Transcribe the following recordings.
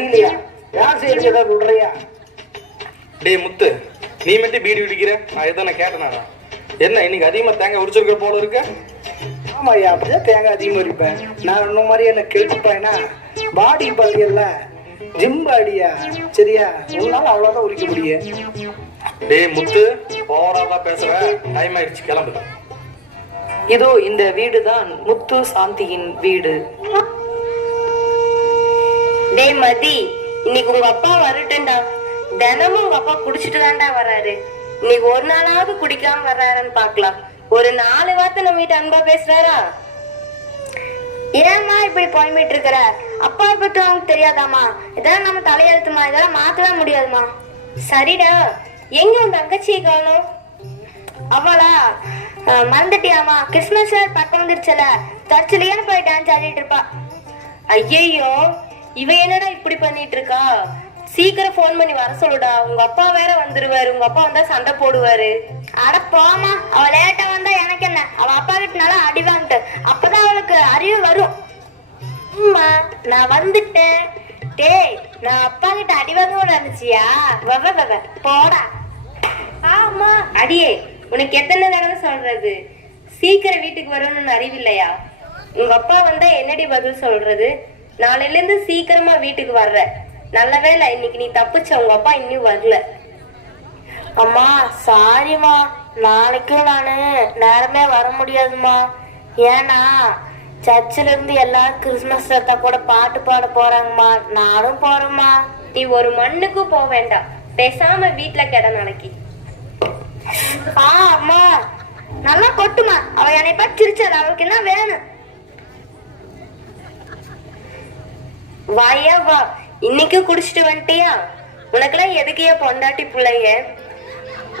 முடியலையா? யார் செய்யறது ஏதாவது விடுறியா? டேய் முத்து, நீ மட்டும் பீடி பிடிக்கிற? நான் எதனா கேட்டேனா? என்ன இன்னைக்கு அதிகமா தேங்காய் உடிச்சிருக்கிற போல இருக்க? ஆமாய்யா, அப்படிதான் தேங்காய் அதிகமாக இருப்பேன். நான் இன்னும் மாதிரி என்ன கேட்டுப்பேன்னா பாடி பாதியல்ல ஜிம் பாடியா, சரியா? உன்னால அவ்வளோதான் உரிக்க முடியும். டேய் முத்து, ஓவராதான் பேசுற. டைம் ஆயிடுச்சு, கிளம்பு. இதோ இந்த வீடுதான் முத்து சாந்தியின் வீடு. டேய் மதி, இன்னைக்கு உங்க அப்பா வரட்டும்டா. தினமும் உங்க அப்பா குடிச்சிட்டு தான்டா வர்றாரு. இன்னைக்கு ஒரு நாளாவது குடிக்காம வர்றாருன்னு பாக்கலாம். ஒரு 4 வார்த்தை நம்ம வீட்டு அன்பா பேசுறாரா? ஏமா இப்படி புலம்பிட்டு இருக்கிற? அப்பா பத்தி அவனுக்கு தெரியாதாமா? இதெல்லாம் நம்ம தலையெழுத்துமா, இதெல்லாம் மாத்தவே முடியாதுமா. சரிடா, எங்க உன் தங்கச்சியை காணும்? அவளா மறந்துட்டியாமா? கிறிஸ்துமஸ் பக்கம் வந்துருச்சுல, சர்ச்சிலேயே போய் டான்ஸ் ஆடிட்டு இருப்பா. ஐயோ, இவ என்னடா இப்படி பண்ணிட்டு இருக்கா? சீக்கிரம் போன் பண்ணி வர சொல்லுடா. உங்க அப்பா வேற வந்துருவாரு. உங்க அப்பா வந்தா சண்டை போடுவாரு. அட போமா, அவ லேட்டா வந்தா எனக்கு என்ன? அவ அப்பா கிட்டனால அடி வாங்கிட்டு அப்பதான் அவளுக்கு அறிவு வரும். நான் வந்துட்டேன். டேய், நான் அப்பா கிட்ட அடி வாங்க நினைச்சியா? போடா. ஆமா அடியே, உனக்கு எத்தனை தடவை சொல்றது? சீக்கிரம் வீட்டுக்கு வரணும்னு அறிவில்லையா? உங்க அப்பா வந்தா என்னடி பதில் சொல்றது? நாளையில இருந்து சீக்கிரமா வீட்டுக்கு வர்ற. நல்ல வேலை இன்னைக்கு நீ தப்பிச்ச. உங்க அப்பா இன்னும் வரல. அம்மா சாரிம்மா, நாளைக்கும் நானு நேரமே வர முடியாதுமா. ஏன்னா சர்ச்சில இருந்து எல்லாரும் கிறிஸ்துமஸ் ரத்தா கூட பாட்டு பாட போறாங்கம்மா. நானும் போறேம்மா. நீ ஒரு மண்ணுக்கும் போக வேண்டாம், பேசாம வீட்டுல கிட நாளைக்கு. அம்மா நல்லா கொட்டுமா. அவ என்னை பார்த்து சிரிச்சாள். அவளுக்கு என்ன வேணும்? வாயா வா, இன்னைக்கு குடிச்சிட்டு வந்துட்டியா? உனக்கெல்லாம் எதுக்கையா பொண்டாட்டி பிள்ளைங்க?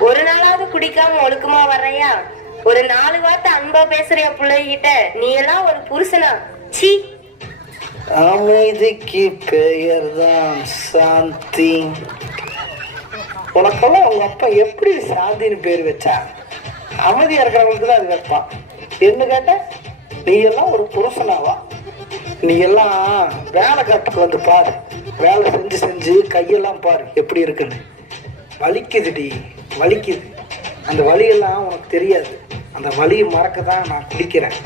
ஒரு நாளாவது குடிக்காம ஒழுக்கமா வர்றையா? ஒரு 4 வார்த்தை அன்பா பேசுறிய பிள்ளைகிட்ட. நீ எல்லாம் ஒரு புருஷனா? சீ. அமைதிக்கு பெயர் தான் சாந்தி. உனக்கெல்லாம் உங்க அப்பா எப்படி சாந்தின்னு பேர் வச்சா? அமைதியா இருக்கிறவங்களுக்கு தான் அது வைப்பான். என்ன கேட்ட? நீ எல்லாம் ஒரு புருஷனாவா? நீ எல்லாம் வேலை காட்டுக்கு வந்து பாரு. வேலை செஞ்சு செஞ்சு கையெல்லாம் பாரு எப்படி இருக்குன்னு. வலிக்குதுடி, வலிக்குது. அந்த வலியெல்லாம் உனக்கு தெரியாது. அந்த வலியை மறக்க தான் நான் குடிக்கிறேன்.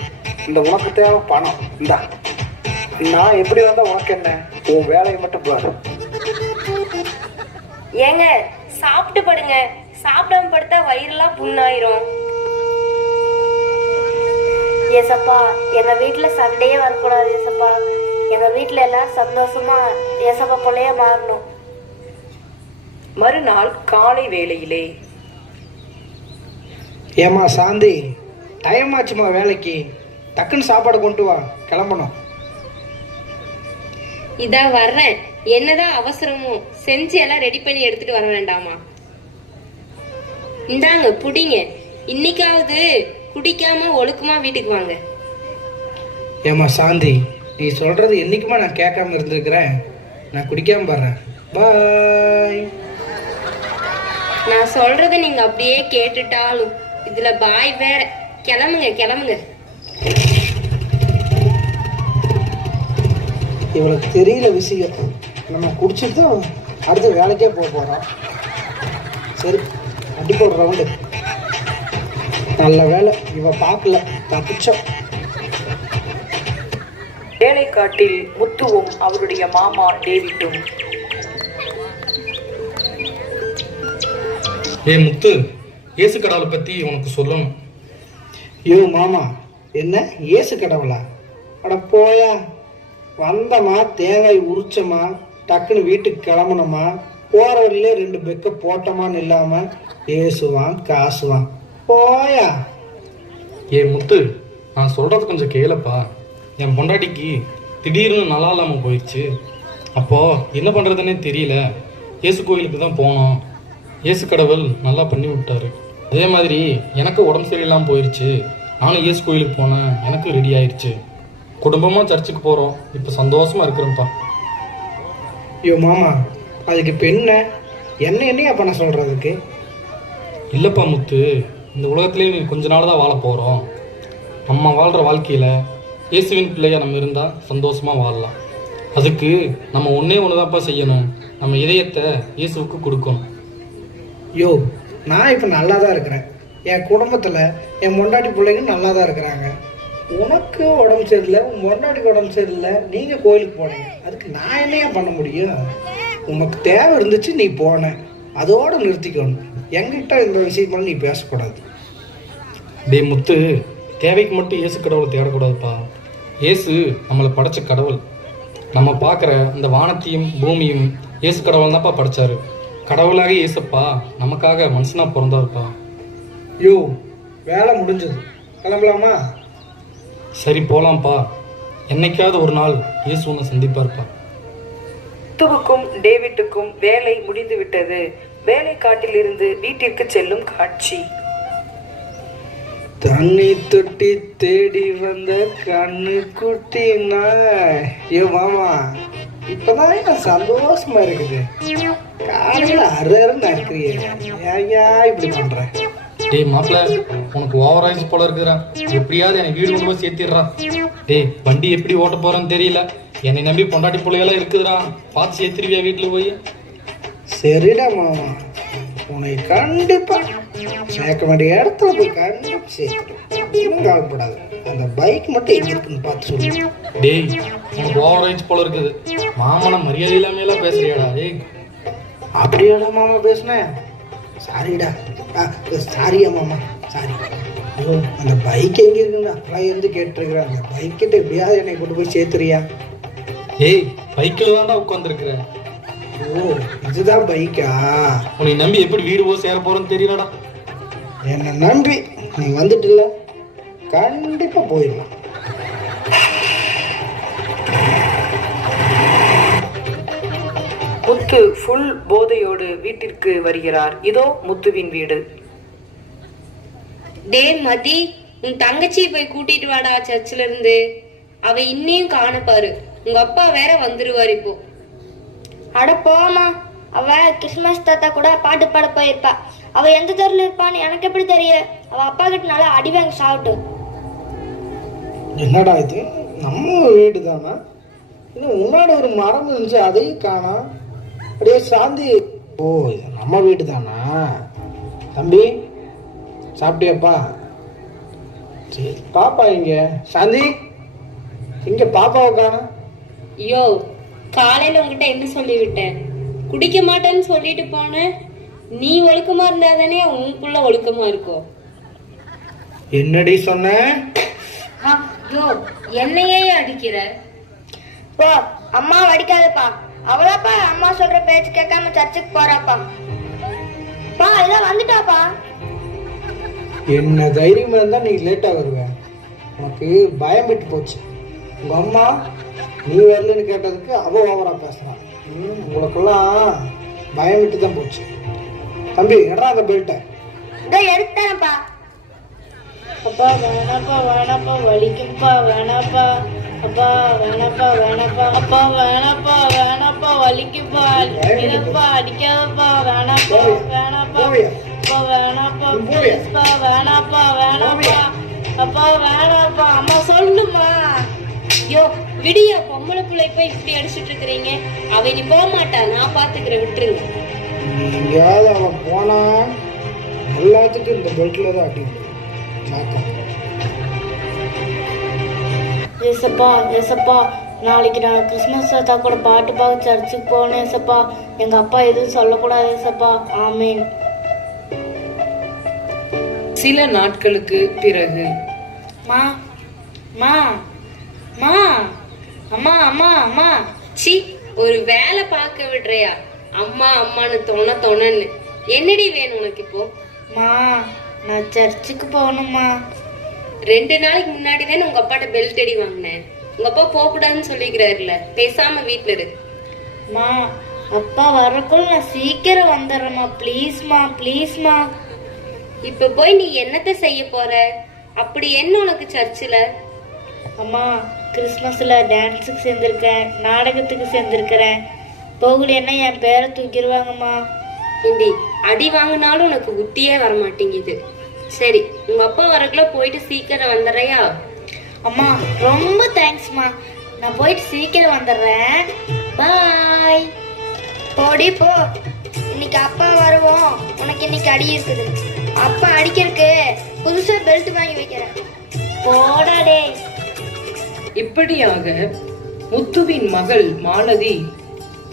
இந்த உனக்கு தேவை பணம். இந்தா, நான் எப்படி வந்தா உனக்கு என்ன? உன் வேலையை மட்டும் பாரு. ஏங்க சாப்பிட்டு படுங்க. சாப்பிடாம படுத்தா வயிறெல்லாம் புண்ணாயிரும். ஏசப்பா, எங்க வீட்டுல சண்டையே வரக்கூடாது ஏசப்பா. எங்க வீட்டுல எல்லாரும் சந்தோஷமா ஏசப்பா போலயே மாறணும். மறுநாள் காலை வேளையிலே, ஏமா சாந்தி, டைம் ஆச்சுமா வேலைக்கு. டக்குன்னு சாப்பாடு கொண்டு வா, கிளம்பணும். இதான் வர்றேன். என்னதான் அவசரமோ செஞ்சு எல்லாம் ரெடி பண்ணி எடுத்துட்டு வர வேண்டாமா? இந்தாங்க புடிங்க. இன்னைக்காவது குடிக்காம ஒழுக்கமா வீட்டுக்கு வாங்க. ஏமா சாந்தி, நீ சொல்றது என்னைக்குமா நான் கேட்காம இருந்திருக்கிறேன். நான் குடிக்காம போறேன். பாய். நான் சொல்றதை நீங்க அப்படியே கேட்டுட்டாலும் இதுல பாய் வேற. கிளம்புங்க கிளம்புங்க. இவளுக்கு தெரியல விஷயம். நம்ம குடிச்சிட்டு தான் அடுத்த வேலைக்கே போக போகிறோம். சரி, அடி போடுற ரவுண்டு. நல்ல வேலை இவ பார்க்கல, தப்பிச்சோம். வேலைக்காட்டில் முத்துவும் அவருடைய மாமா டேவிட்டும். ஏ முத்து, இயேசு கடவுளை பத்தி உனக்கு சொல்லணும். ஐயோ மாமா, என்ன இயேசு கடவுளா? அட போயா. வந்தமா, தேங்காய் உரிச்சமா, டக்குன்னு வீட்டுக்கு கிளம்பணுமா, போற வழியிலே 2 பெக்க போட்டோமான்னு இல்லாம ஏசுவான் காசுவான். போயா. ஏ முத்து, நான் சொல்றது கொஞ்சம் கேளப்பா. என் பொண்டாட்டிக்கு திடீர்னு நல்லா இல்லாமல் போயிடுச்சு. அப்போது என்ன பண்ணுறதுன்னே தெரியல. இயேசு கோயிலுக்கு தான் போனோம். இயேசு கடவுள் நல்லா பண்ணி விட்டாரு. அதே மாதிரி எனக்கு உடம்பு சரியில்லாமல் போயிடுச்சு. நானும் இயேசு கோயிலுக்கு போனேன், எனக்கு ரெடி ஆயிடுச்சு. குடும்பமாக சர்ச்சுக்கு போகிறோம். இப்போ சந்தோஷமாக இருக்கிறேன்ப்பா. ஐயோ மாமா, அதுக்கு இப்போ என்னையா பண்ண சொல்கிறதுக்கு? இல்லைப்பா முத்து, இந்த உலகத்துலேயே கொஞ்ச நாள் தான் வாழ போகிறோம். நம்ம வாழ்கிற வாழ்க்கையில் இயேசுவின் பிள்ளையா நம்ம இருந்தால் சந்தோஷமாக வாழலாம். அதுக்கு நம்ம ஒன்றே ஒன்று தான்ப்பா செய்யணும். நம்ம இதயத்தை இயேசுவுக்கு கொடுக்கணும். யோ, நான் இப்போ நல்லா தான் இருக்கிறேன். என் குடும்பத்தில் என் பொண்டாட்டி பிள்ளைங்க நல்லா தான் இருக்கிறாங்க. உனக்கு உடம்பு சரியில்லை, உன் பொண்டாட்டிக்கு உடம்பு சரியில்லை, நீங்கள் கோயிலுக்கு போனீங்க. அதுக்கு நான் என்னையா பண்ண முடியும்? உனக்கு தேவை இருந்துச்சு, நீ போன, அதோடு நிறுத்திக்கணும். என்கிட்ட இந்த விஷயமெல்லாம் நீ பேசக்கூடாது. டேய் முத்து, தேவைக்கு மட்டும் இயேசு கடவுளை தேடக்கூடாதுப்பா. இயேசு நம்மளை படைச்ச கடவுள். நம்ம பார்க்குற இந்த வானத்தையும் பூமியும் இயேசு கடவுள் தான்ப்பா படைச்சாரு. கடவுளாக இயேசுப்பா நமக்காக மனுஷனாக பிறந்தாருப்பா. யோ, வேலை முடிஞ்சது, கிளம்பலாமா? சரி போகலாம்ப்பா. என்னைக்காவது ஒரு நாள் இயேசு உன்னை சந்திப்பார்ப்பா. முத்துவுக்கும் டேவிட்டுக்கும் வேலை முடிந்துவிட்டது. வேலைக்காட்டிலிருந்து வீட்டிற்கு செல்லும் காட்சி. தண்ணி தொட்டி தேடி வந்த கண்ணு குட்டி நாய். ஐயோ மாமா, இப்பதான் நான் சந்தோஷமா இருக்குது. காலையில அருன்னு இருக்கிறீங்க, ஏயா இப்படி பண்ற? டேய் மாப்பிள்ள, உனக்கு ஓவர் ஆயிடுச்சு போல இருக்குறா. எப்படியாவது என்னை வீடு கொண்டு போய் சேர்த்திடுறா. டேய் வண்டி எப்படி ஓட்ட போறேன்னு தெரியல. என்னை நம்பி பொண்டாட்டி பிள்ளைகளாம் இருக்குதுடா. பார்த்து சேர்த்துருவியா வீட்டில் போய்? சரிடா மாமா, உன்னை கண்டிப்பா சேர்க்க வேண்டிய இடத்துல போய் கண்டிப்பா சேர்த்துடும். கவலைப்படாது. அந்த பைக் மட்டும் எங்க இருக்குன்னு பார்த்து சொல்லு. டேய் உனக்கு ஓவர் ஆயிடுச்சு போல இருக்குது. மாமனை மரியாதை இல்லாமலாம் பேசுறியாடா? டேய் அப்படியாடா மாமா பேசுனேன்? சாரிடா. சாரியா மாமா, சாரி. ஐயோ, அந்த பைக் எங்க இருக்குன்னு அப்பெல்லாம் இருந்து கேட்டுருக்குறேன். அந்த பைக் கிட்ட எப்படியாவது என்னை கொண்டு போய் சேர்த்துறியா? ஏய் பைக்கில் தான்டா உட்காந்துருக்குற. ஓ, இதுதான் பைக்கா? உன்னை நம்பி எப்படி வீடு போய் சேர போறேன்னு தெரியலடா. என்னை நம்பி நீ வந்துட்டுல, கண்டிப்பா போயிடலாம். முத்து ஃபுல் போதையோடு வீட்டிற்கு வருகிறார். இதோ முத்துவின் வீடு. டே மதி, உன் தங்கச்சியை போய் கூட்டிட்டு வாடா சர்ச்சில் இருந்து. அவ இன்னையும் காணப்பாரு. உங்க அப்பா வேற வந்துருவாரு இப்போ. அட போமா, அவ கிறிஸ்மஸ் தாத்தா கூட பாட்டு பாட போயிருப்பா. அவ எந்த தெருல இருப்பான்னு எனக்கு எப்படி தெரியும்? அவ அப்பா கிட்ட நல்லா அடி வாங்கி சாப்பிட்டு. என்னடா இது, நம்ம வீடு தானா? இன்னும் முன்னாடி ஒரு மரம் இருந்துச்சு, அதையும் காணோம். அப்படியே சாந்தி. ஓ, இது நம்ம வீடு தானா? தம்பி சாப்பிட்டியாப்பா? சரி, பாப்பா இங்க. சாந்தி, இங்க பாப்பாவை காணோம். ஐயோ, காலையில உங்ககிட்ட என்ன சொல்லிவிட்டேன்? குடிக்க மாட்டேன்னு சொல்லிட்டு போனேன். நீ ஒழுக்கமா இருந்தா தானே உன் புள்ள ஒழுக்கமா இருக்கும். என்னடி சொன்ன? ஐயோ, என்னையே அடிக்கிற? போ, அம்மா அடிக்காதப்பா. அவளாப்பா அம்மா சொல்ற பேச்சு கேட்காம சர்ச்சுக்கு போறாப்பா. பா, இதான் வந்துட்டாப்பா. என்ன தைரியமா இருந்தா நீ லேட்டா வருவ. உனக்கு பயம் விட்டு போச்சு. உங்க அம்மா நீ வரலன்னு கேட்டதுக்கு அவ ஓவரா பேசுறான். உங்களுக்கெல்லாம் பயம் விட்டு தான் போச்சு. தம்பி, எடா அந்த பெல்ட்டை. இதோ எடுத்தானப்பா. அப்பா வேணாப்பா, வேணாப்பா, வலிக்கும்பா, வேணாப்பா. அப்பா வேணாப்பா, வேணாப்பா. அப்பா வேணாப்பா, வேணாப்பா, வலிக்குப்பா. அடிக்காதப்பா, அடிக்காதப்பா, வேணாப்பா, வேணாப்பா. அப்பா வேணாப்பா, ப்ளீஸ்ப்பா, வேணாப்பா, வேணாப்பா. அப்பா வேணாப்பா. அம்மா சொல்லுமா. ஐயோ விடியா, பொம்பளை பிள்ளை போய் இப்படி அடிச்சுட்டு இருக்கிறீங்க. அவ நீ போக மாட்டா, நான் பாத்துக்கிறேன், விட்டுருங்க. எங்கேயாவது அவன் போனா எல்லாத்துக்கும் இந்த பெல்ட்ல தான் அடி. ஏசப்பா, ஏசப்பா, நாளைக்கு நான் கிறிஸ்மஸ் தாத்தா கூட பாட்டு பார்க்க சர்ச்சுக்கு போனேன். ஏசப்பா, எங்க அப்பா எதுவும் சொல்லக்கூடாது. ஏசப்பா, ஆமீன். சில நாட்களுக்கு பிறகு. மா மா மா அம்மா அம்மா அம்மா. சி, ஒரு வேலை பார்க்க விடுறியா? அம்மா அம்மான்னு தொணன்னு. என்னடி வேணும் உனக்கு இப்போ? மா, நான் சர்ச்சுக்கு போகணுமா. 2 நாளைக்கு முன்னாடி தானே உங்க அப்பாட்ட பெல்ட் அடி வாங்கினேன். உங்க அப்பா போக கூடாதுன்னு சொல்லிக்கிறாருல, பேசாம வீட்டுல இரு. மா, அப்பா வரக்குள்ள நான் சீக்கிரம் வந்துடுறேம்மா. ப்ளீஸ்மா, ப்ளீஸ்மா. இப்ப போய் நீ என்னத்த செய்ய போற? அப்படி என்ன உனக்கு சர்ச்சில்? அம்மா, கிறிஸ்மஸ்ல டான்ஸுக்கு சேர்ந்துருக்கேன், நாடகத்துக்கு சேர்ந்துருக்கிறேன். போகலன்னா என் பேரை தூக்கிடுவாங்கம்மா. இண்டி, அடி வாங்கினாலும் உனக்கு புத்தியே வரமாட்டேங்குது. சரி, உங்க அப்பா வரக்குள்ள போயிட்டு சீக்கிரம் வந்துடுறியா? அம்மா ரொம்ப தேங்க்ஸ்மா. நான் போயிட்டு சீக்கிரம் வந்துடுறேன். பாய். போடி போ. இன்னைக்கு அப்பா வருவோம். உனக்கு இன்னைக்கு அடி இருக்குது. அப்பா அடிக்கிறதுக்கு புதுசா பெல்ட் வாங்கி வைக்கிறேன். போடா டேய். இப்படியாக முத்துவின் மகள் மாலதி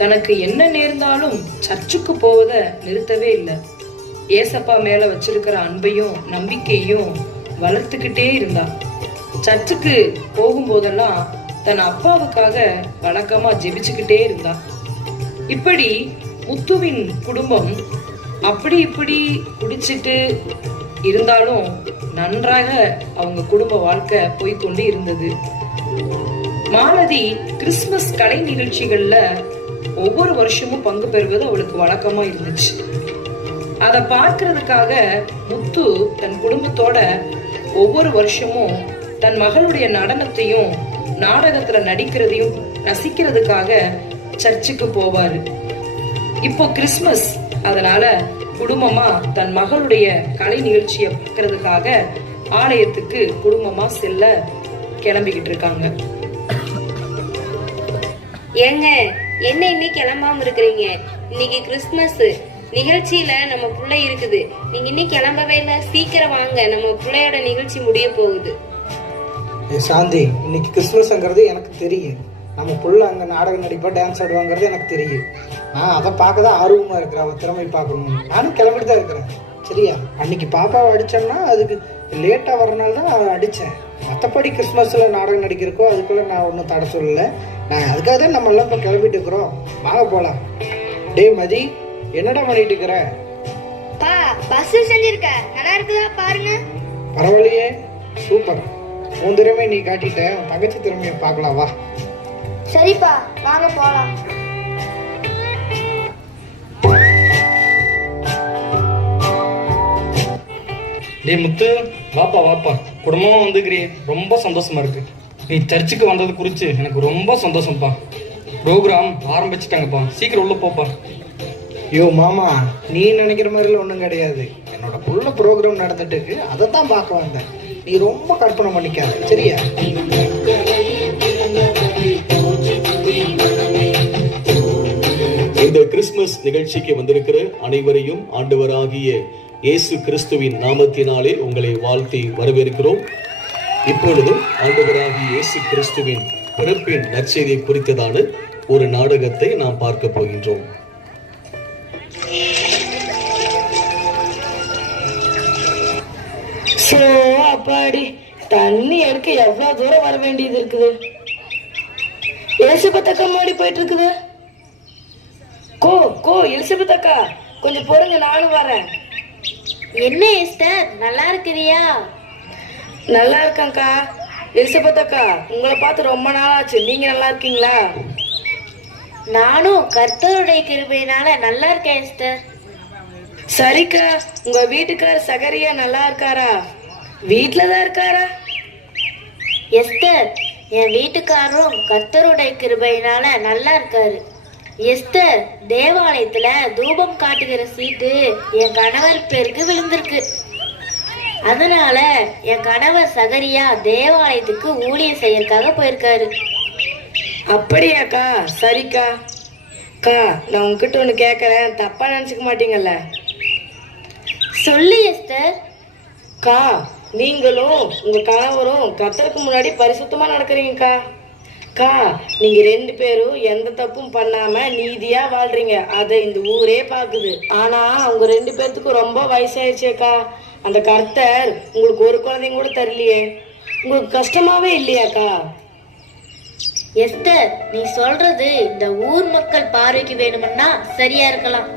தனக்கு என்ன நேர்ந்தாலும் சர்ச்சுக்கு போவதை நிறுத்தவே இல்லை. ஏசப்பா மேல வச்சிருக்கிற அன்பையும் நம்பிக்கையும் வளர்த்துக்கிட்டே இருந்தா. சர்ச்சுக்கு போகும்போதெல்லாம் தன் அப்பாவுக்காக வழக்கமா ஜெபிச்சுக்கிட்டே இருந்தா. இப்படி முத்துவின் குடும்பம் அப்படி இப்படி குடிச்சிட்டு இருந்தாலும் நன்றாக அவங்க குடும்ப வாழ்க்கை போய்கொண்டு இருந்தது. மாலதி கிறிஸ்துமஸ் கலை நிகழ்ச்சிகள்ல ஒவ்வொரு வருஷமும் பங்கு பெறுவது அவளுக்கு வழக்கமா இருந்துச்சு. அதை பார்க்கறதுக்காக முத்து தன் குடும்பத்தோட ஒவ்வொரு வருஷமும் தன் மகளுடைய நடனத்தையும் நாடகத்துல நடிக்கிறதையும் ரசிக்கிறதுக்காக சர்ச்சுக்கு போவாரு. இப்போ கிறிஸ்துமஸ், அதனால குடும்பமா தன் மகளுடைய கலை நிகழ்ச்சியை பார்க்கறதுக்காக ஆலயத்துக்கு குடும்பமா செல்ல கிளம்பிக்கிட்டு இருக்காங்க. ஏங்க, என்ன இன்னைக்கு கிளம்பாம இருக்கிறீங்க? இன்னைக்கு கிறிஸ்துமஸ் நிகழ்ச்சியில நம்ம பிள்ளை இருக்குது. நீங்க இன்னைக்கு கிளம்பவே இல்லை. சீக்கிரம் வாங்க, நம்ம பிள்ளையோட நிகழ்ச்சி முடிய போகுது. சாந்தி, இன்னைக்கு கிறிஸ்துமஸ்ங்கிறது எனக்கு தெரியும். நம்ம புள்ள அங்கே நாடகம் நடிப்பா, டான்ஸ் ஆடுவாங்கிறது எனக்கு தெரியும். நான் அதை பார்க்க தான் ஆர்வமாக இருக்கிறேன். அவள் திறமை பார்க்கணும். நானும் கிளம்பிட்டு தான் இருக்கிறேன். சரியா? அன்னைக்கு பாப்பாவை அடித்தோம்னா அதுக்கு லேட்டாக வரனால தான் அவன் அடித்தேன். மற்றபடி கிறிஸ்மஸில் நாடகம் நடிக்கிறக்கோ அதுக்குள்ளே நான் ஒன்றும் தடை சொல்லலை. நான் அதுக்காக தான் நம்ம எல்லாம் இப்போ கிளம்பிட்டு இருக்கிறோம். வாங்க போகலாம். டே மதி, என்னடா பண்ணிட்டு இருக்கிற? பா, பஸ் செஞ்சிருக்க, நல்லா இருக்குதா பாருங்க. பரவாயில்லையே, சூப்பர். உன் திறமையை நீ காட்டிட்ட, தங்கச்சி திறமையை பார்க்கலாம். வா. சரிப்பா, வாங்க போலாம். டே முத்து, வாப்பா வாப்பா, குடும்பமா வந்துக்கிறீ, ரொம்ப சந்தோஷமா இருக்கு. நீ சர்ச்சுக்கு வந்தது குறித்து எனக்கு ரொம்ப சந்தோஷம்ப்பா. ப்ரோக்ராம் ஆரம்பிச்சிட்டாங்கப்பா, சீக்கிரம் உள்ள போப்பா. ஐயோ மாமா, நீ நினைக்கிற மாதிரிலாம் ஒன்றும் கிடையாது. என்னோட புள்ள ப்ரோக்ராம் நடந்துட்டு இருக்கு, அதை தான் பார்க்க வந்தேன். நீ ரொம்ப கற்பனை பண்ணிக்காத, சரியா? இந்த கிறிஸ்துமஸ் நிகழ்ச்சிக்கு வந்திருக்கிற அனைவரையும் ஆண்டவராகிய இயேசு கிறிஸ்துவின் நாமத்தினாலே உங்களை வாழ்த்தி வரவேற்கிறோம். இப்பொழுதும் ஆண்டவராகிய இயேசு கிறிஸ்துவின் பிறப்பின் நற்செய்தியை குறித்ததான ஒரு நாடகத்தை நாம் பார்க்க போகின்றோம். அப்பாடி, தண்ணி எடுக்க எவ்வளவு தூரம் வர வேண்டியது இருக்குது. எலிசபெத் முன்னாடி போயிட்டு இருக்குது. எலிசபெத் அக்கா, கொஞ்சம் பொறுங்க, நானும் வரேன். என்ன எஸ்டர், நல்லா இருக்கிறியா? நல்லா இருக்கேன்க்கா. எலிசபெத் அக்கா, உங்களை பார்த்து ரொம்ப நாள் ஆச்சு. நீங்க நல்லா இருக்கீங்களா? நானும் கர்த்தருடைய கிருபையினால நல்லா இருக்கேன் எஸ்டர். சரிக்கா, உங்க வீட்டுக்காரர் சகரியா நல்லா இருக்காரா? வீட்டுலதான் இருக்காரா? எஸ்டர், என் வீட்டுக்காரரும் கர்த்தருடைய கிருபையினால நல்லா இருக்காரு. எஸ்டர், தேவாலயத்துல தூபம் காட்டுகிற சீட்டு என் கணவர் பேருக்கு விழுந்திருக்கு. அதனால என் கணவர் சகரியா தேவாலயத்துக்கு ஊழியம் செய்யறதுக்காக போயிருக்காரு. அப்படியாக்கா? சரிக்கா. அக்கா, நான் உங்ககிட்ட ஒன்று கேட்கறேன், தப்பா நினைச்சுக்க மாட்டீங்கல்ல? சொல்லு எஸ்டர். அக்கா, நீங்களும் உங்க கணவரும் கர்த்தருக்கு முன்னாடி பரிசுத்தமா நடக்கிறீங்கக்கா. அக்கா, நீங்க 2 பேரும் எந்த தப்பும் பண்ணாம நீதியா வாழ்றீங்க. அதை இந்த ஊரே பாக்குது. ஆனா அவங்க 2 பேர்த்துக்கும் ரொம்ப வயசாயிடுச்சேக்கா. அந்த கர்த்தர் உங்களுக்கு ஒரு குழந்தைங்க கூட தரலையே. உங்களுக்கு கஷ்டமாவே இல்லையாக்கா? எஸ்டர், நீ சொல்றது இந்த ஊர் மக்கள் பார்வைக்கு வேணும்னா சரியா இருக்கலாம்.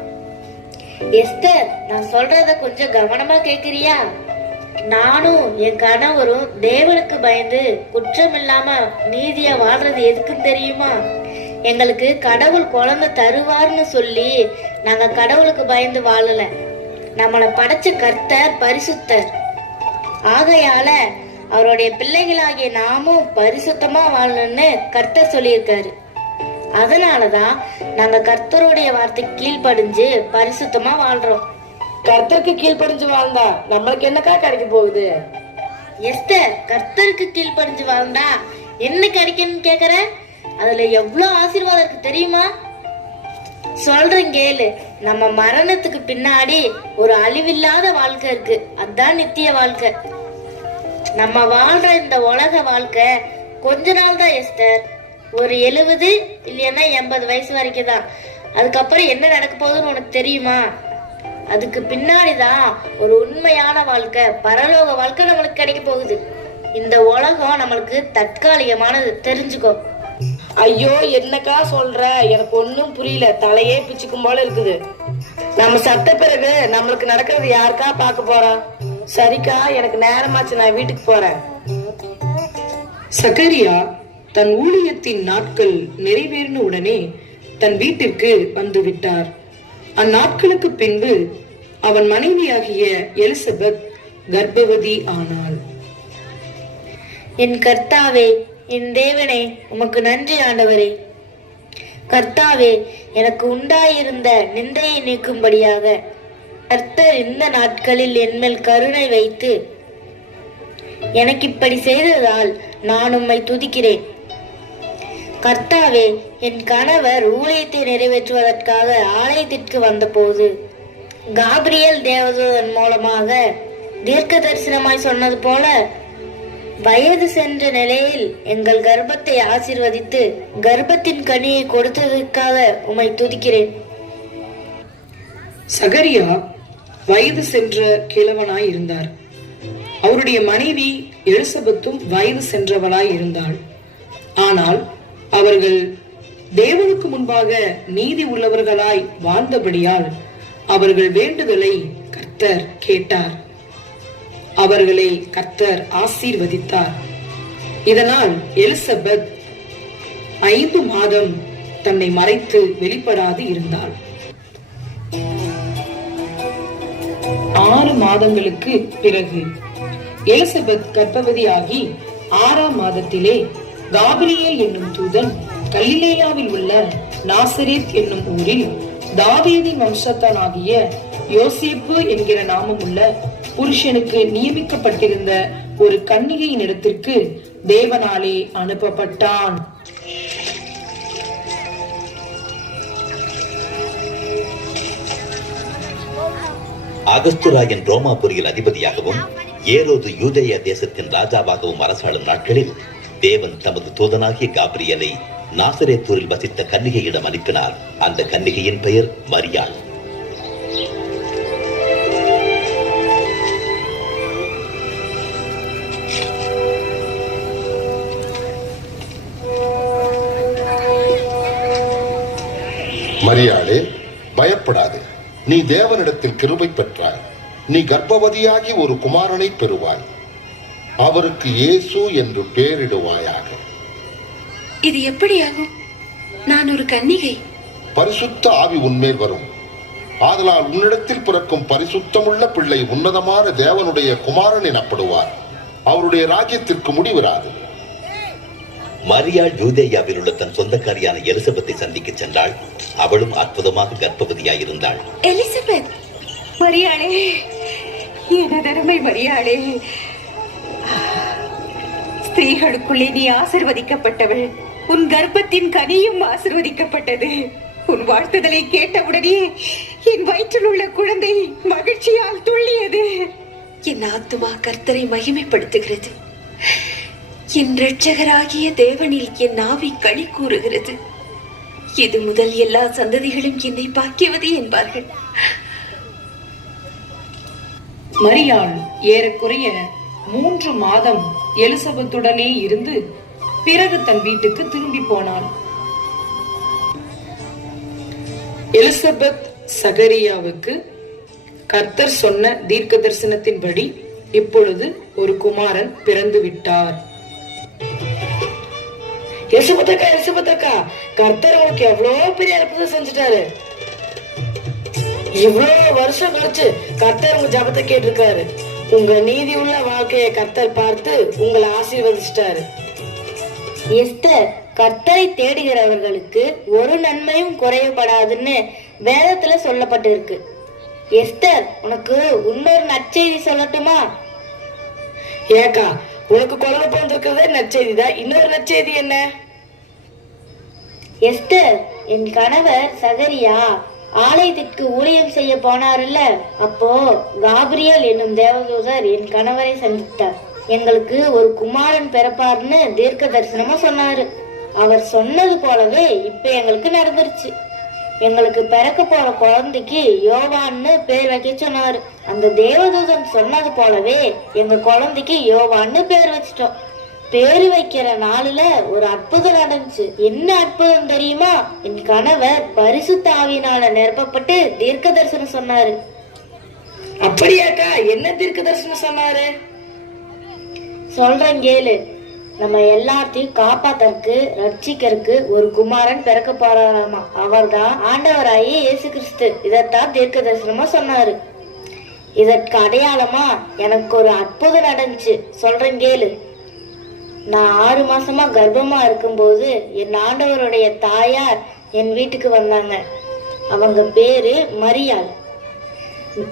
எஸ்டர், நான் சொல்றத கொஞ்சம் கவனமா கேக்குறியா? நானும் என் கணவரும் தேவனுக்கு பயந்து குற்றம் இல்லாம நீதியா வாழ்றது எதுக்குன்னு தெரியுமா? எங்களுக்கு கடவுள் குழந்தை தருவார்னு சொல்லி நாங்க கடவுளுக்கு பயந்து வாழல. நம்மளை படைச்ச கர்த்தர் பரிசுத்தர். ஆகையால அவருடைய பிள்ளைகளாகிய நாமும் பரிசுத்தமா வாழணும்னு கர்த்தர் சொல்லியிருக்காரு. அதனாலதான் நாங்க கர்த்தருடைய வார்த்தைக்கு கீழ்ப்படிஞ்சு பரிசுத்தமா வாழ்றோம். கர்த்தருக்கு கீழ்ப்படிஞ்சு வாழ்ந்தா நம்மளுக்கு என்னக்கா கிடைக்க போகுது? எஸ்டர், கர்த்தருக்கு கீழ்ப்படிஞ்சு வாழ்ந்தா என்ன கிடைக்குன்னு கேக்குற? அதுல எவ்வளவு ஆசீர்வாதம் இருக்கு தெரியுமா? சொல்றேன் கேளு. நம்ம மரணத்துக்கு பின்னாடி ஒரு அழிவில்லாத வாழ்க்கை இருக்கு. அதான் நித்திய வாழ்க்கை. நம்ம வாழ்ற இந்த உலக வாழ்க்கை கொஞ்ச நாள் தான் எஸ்டர். ஒரு 70 இல்லைன்னா 80 வயசு வரைக்கும் தான். அதுக்கப்புறம் என்ன நடக்க போகுதுன்னு உனக்கு தெரியுமா? அதுக்கு பின்னாடிதான் ஒரு உண்மையான வாழ்க்கை, பரலோக வாழ்க்கை நம்மளுக்கு கிடைக்க போகுது. இந்த உலகம் நம்மளுக்கு தற்காலிகமானது, தெரிஞ்சுக்கோ. ஐயோ, என்னக்கா சொல்ற? எனக்கு ஒன்னும் புரியல. தலையே பிச்சுக்கும் போல இருக்குது. நம்ம சத்த பிறகு நம்மளுக்கு நடக்கிறது யாருக்கா பார்க்க போறா? சரிக்கா, எனக்கு நேரமாச்சு, நான் வீட்டுக்கு போறேன். சகரியா தன் ஊழியத்தின் நாட்கள் நிறைவேறின உடனே தன் வீட்டிற்கு வந்து விட்டார். அந்நாட்களுக்கு பின்பு அவன் மனைவியாகிய எலிசபெத் கர்ப்பவதி ஆனாள். என் கர்த்தாவே, என் தேவனே, உமக்கு நன்றி ஆண்டவரே. கர்த்தாவே, எனக்கு உண்டாயிருந்த நிந்தையை நீக்கும்படியாக கர்த்தர் இந்த நாட்களில் என்மேல் கருணை வைத்து எனக்கு இப்படி செய்ததால் நான் உம்மை துதிக்கிறேன். கர்த்தாவே, என் கணவர் ஊழியத்தை நிறைவேற்றுவதற்காக ஆலயத்திற்கு வந்தபோது காபிரியல் தேவதூதன் மூலமாக தீர்க்க தரிசனமாய் சொன்னது போல வயது சென்ற நிலையில் எங்கள் கர்ப்பத்தை ஆசீர்வதித்து கர்ப்பத்தின் கனியை கொடுத்ததற்காக உம்மை துதிக்கிறேன். சகரியா வயது சென்ற கிழவனாய் இருந்தார். அவருடைய மனைவி எலிசபெத்தும் வயது சென்றவளாய் இருந்தாள். ஆனால் அவர்கள் தேவனுக்கு முன்பாக நீதி உள்ளவர்களாய் வாழ்ந்தபடியால் அவர்கள் வேண்டுதலை கர்த்தர் கேட்டார். அவர்களை கர்த்தர் ஆசீர்வதித்தார். இதனால் எலிசபெத் 5 மாதம் தன்னை மறைத்து வெளிப்படாது இருந்தாள். 6 மாதங்களுக்கு பிறகு எலிசபெத் கர்ப்பவதியாகி 6ஆம் மாதத்திலே காபிரியேல் என்னும் தூதன் கலிலேயாவில் உள்ள நாசரேத் என்னும் ஊரில் தாவீதின் வம்சத்தானாகிய யோசேப்பு என்கிற நாமமுள்ள புருஷனுக்கு நியமிக்கப்பட்டிருந்த ஒரு கன்னிகையின் இடத்திற்கு தேவனாலே அனுப்பப்பட்டான். அகஸ்துராயன் ரோமாபுரியில் அதிபதியாகவும் ஏரோது யூதேய தேசத்தின் ராஜாவாகவும் அரசாளும் நாட்களில் தேவன் தமது தூதனாகிய காபிரியலை நாசரேத்தூரில் வசித்த கன்னிகையிடம் அனுப்பினார். அந்த கன்னிகையின் பெயர் மரியாள். மரியாளே, பயப்படாதே. நீ தேவனிடத்தில் கிருபை பெற்றாய். நீ கர்ப்பவதியாகி ஒரு குமாரனை பெறுவாய். அவருக்கு இயேசு என்று பெயரிடுவாயாக. இது எப்படியாகும்? நான் ஒரு கன்னிகை. பரிசுத்த ஆவி உன்மேல் வரும். ஆதலால் உன்னிடத்தில் பிறக்கும் பரிசுத்தமுள்ள பிள்ளை உன்னதமான தேவனுடைய குமாரன் எனப்படுவார். அவருடைய ராஜ்யத்திற்கு முடிவிராது. மரியாள் யூதேயாவில் உள்ள தன் சொந்தக்காரியான எலிசபெத்தை சந்திக்க சென்றாள். அவளும் அற்புதமாக கர்ப்பவதியாயிருந்தாள். எலிசபெத், மரியாளே, எனதருமை மரியாளே, ஸ்திரீகளுக்குள்ளே நீ ஆசிர்வதிக்கப்பட்டவள். உன் கர்ப்பத்தின் கனியும் ஆசிர்வதிக்கப்பட்டது. உன் வாழ்த்துதலை கேட்டவுடனே என் வயிற்றில் உள்ள குழந்தை மகிழ்ச்சியால் துள்ளியது. என் ஆத்துமா கர்த்தரை மகிமைப்படுத்துகிறது. என் இரட்சகராகிய தேவனில் என் ஆவி களி கூறுகிறது. இது முதல் எல்லா சந்ததிகளும் என்னை பாக்கியவதி என்பார்கள். மரியாள் ஏறக்குறைய 3 மாதம் எலிசபெத்துடனே இருந்து பிறகு தன் வீட்டுக்கு திரும்பி போனாள். எலிசபெத் சகரியாவுக்கு கர்த்தர் சொன்ன தீர்க்க தரிசனத்தின்படி இப்பொழுது ஒரு குமாரன் பிறந்து விட்டார். எலிசபெத்தக்கா, கர்த்தர் உங்களுக்கு எவ்வளவு பெரிய அற்புதம் செஞ்சுட்டாரு. இவ்வளவு வருஷம் கழிச்சு கர்த்தர் உங்க ஜபத்தை கேட்டிருக்காரு. உங்க நீதி உள்ள வாழ்க்கையை கர்த்தர் பார்த்து உங்களை ஆசீர்வதிச்சிட்டாரு. எஸ்தர், கர்த்தரை தேடுகிறவர்களுக்கு ஒரு நன்மையும் குறையப்படாதுன்னு வேதத்துல சொல்லப்பட்டிருக்கு. எஸ்தர், உனக்கு இன்னொரு நற்செய்தி சொல்லட்டுமா? ஏக்கா, உனக்கு குழந்தை பிறந்திருக்கிறதே நற்செய்தி தான். இன்னொரு நற்செய்தி என்ன? எஸ்தர், என் கணவர் சகரியா ஆலயத்திற்கு ஊழியம் செய்ய போனார்ல, அப்போ காபிரியல் என்னும் தேவதூதர் என் கணவரை சந்தித்தார். எங்களுக்கு ஒரு குமாரன் பிறப்பார்னு தீர்க்க தரிசனமா சொன்னாரு. அவர் சொன்னது போலவே இப்ப எங்களுக்கு நடந்துருச்சு. எங்களுக்கு பிறக்க போற குழந்தைக்கு யோவான்னு பேர் வைக்க சொன்னாரு. அந்த தேவதூதன் சொன்னது போலவே எங்க குழந்தைக்கு யோவான்னு பேர் வச்சிட்டோம். பேரு வைக்கிற நாளுல ஒரு அற்புதம் நடந்துச்சு. என்ன அற்புதம் தெரியுமா? என் கணவர் பரிசுத்த ஆவியினால நிரப்பப்பட்டு தீர்க்க தரிசனம் சொன்னாரு. அப்படியாக்கா? என்ன தீர்க்க தரிசனம் சொன்னாரு? சொல்றேன் கேளு. நம்ம எல்லாத்தையும் காப்பாத்தற்கு ரட்சிக்கருக்கு ஒரு குமாரன் பிறக்க போறாராமா. அவர்தான் ஆண்டவராகிய இயேசு கிறிஸ்து. இதத்தான் தீர்க்க தரிசனமா சொன்னாரு. இதற்கு அடையாளமா எனக்கு ஒரு அற்புதம் நடந்துச்சு. சொல்றேன் கேளு. நான் 6 மாசமா கர்ப்பமா இருக்கும்போது என் ஆண்டவருடைய தாயார் என் வீட்டுக்கு வந்தாங்க. அவங்க பேரு மரியாள்.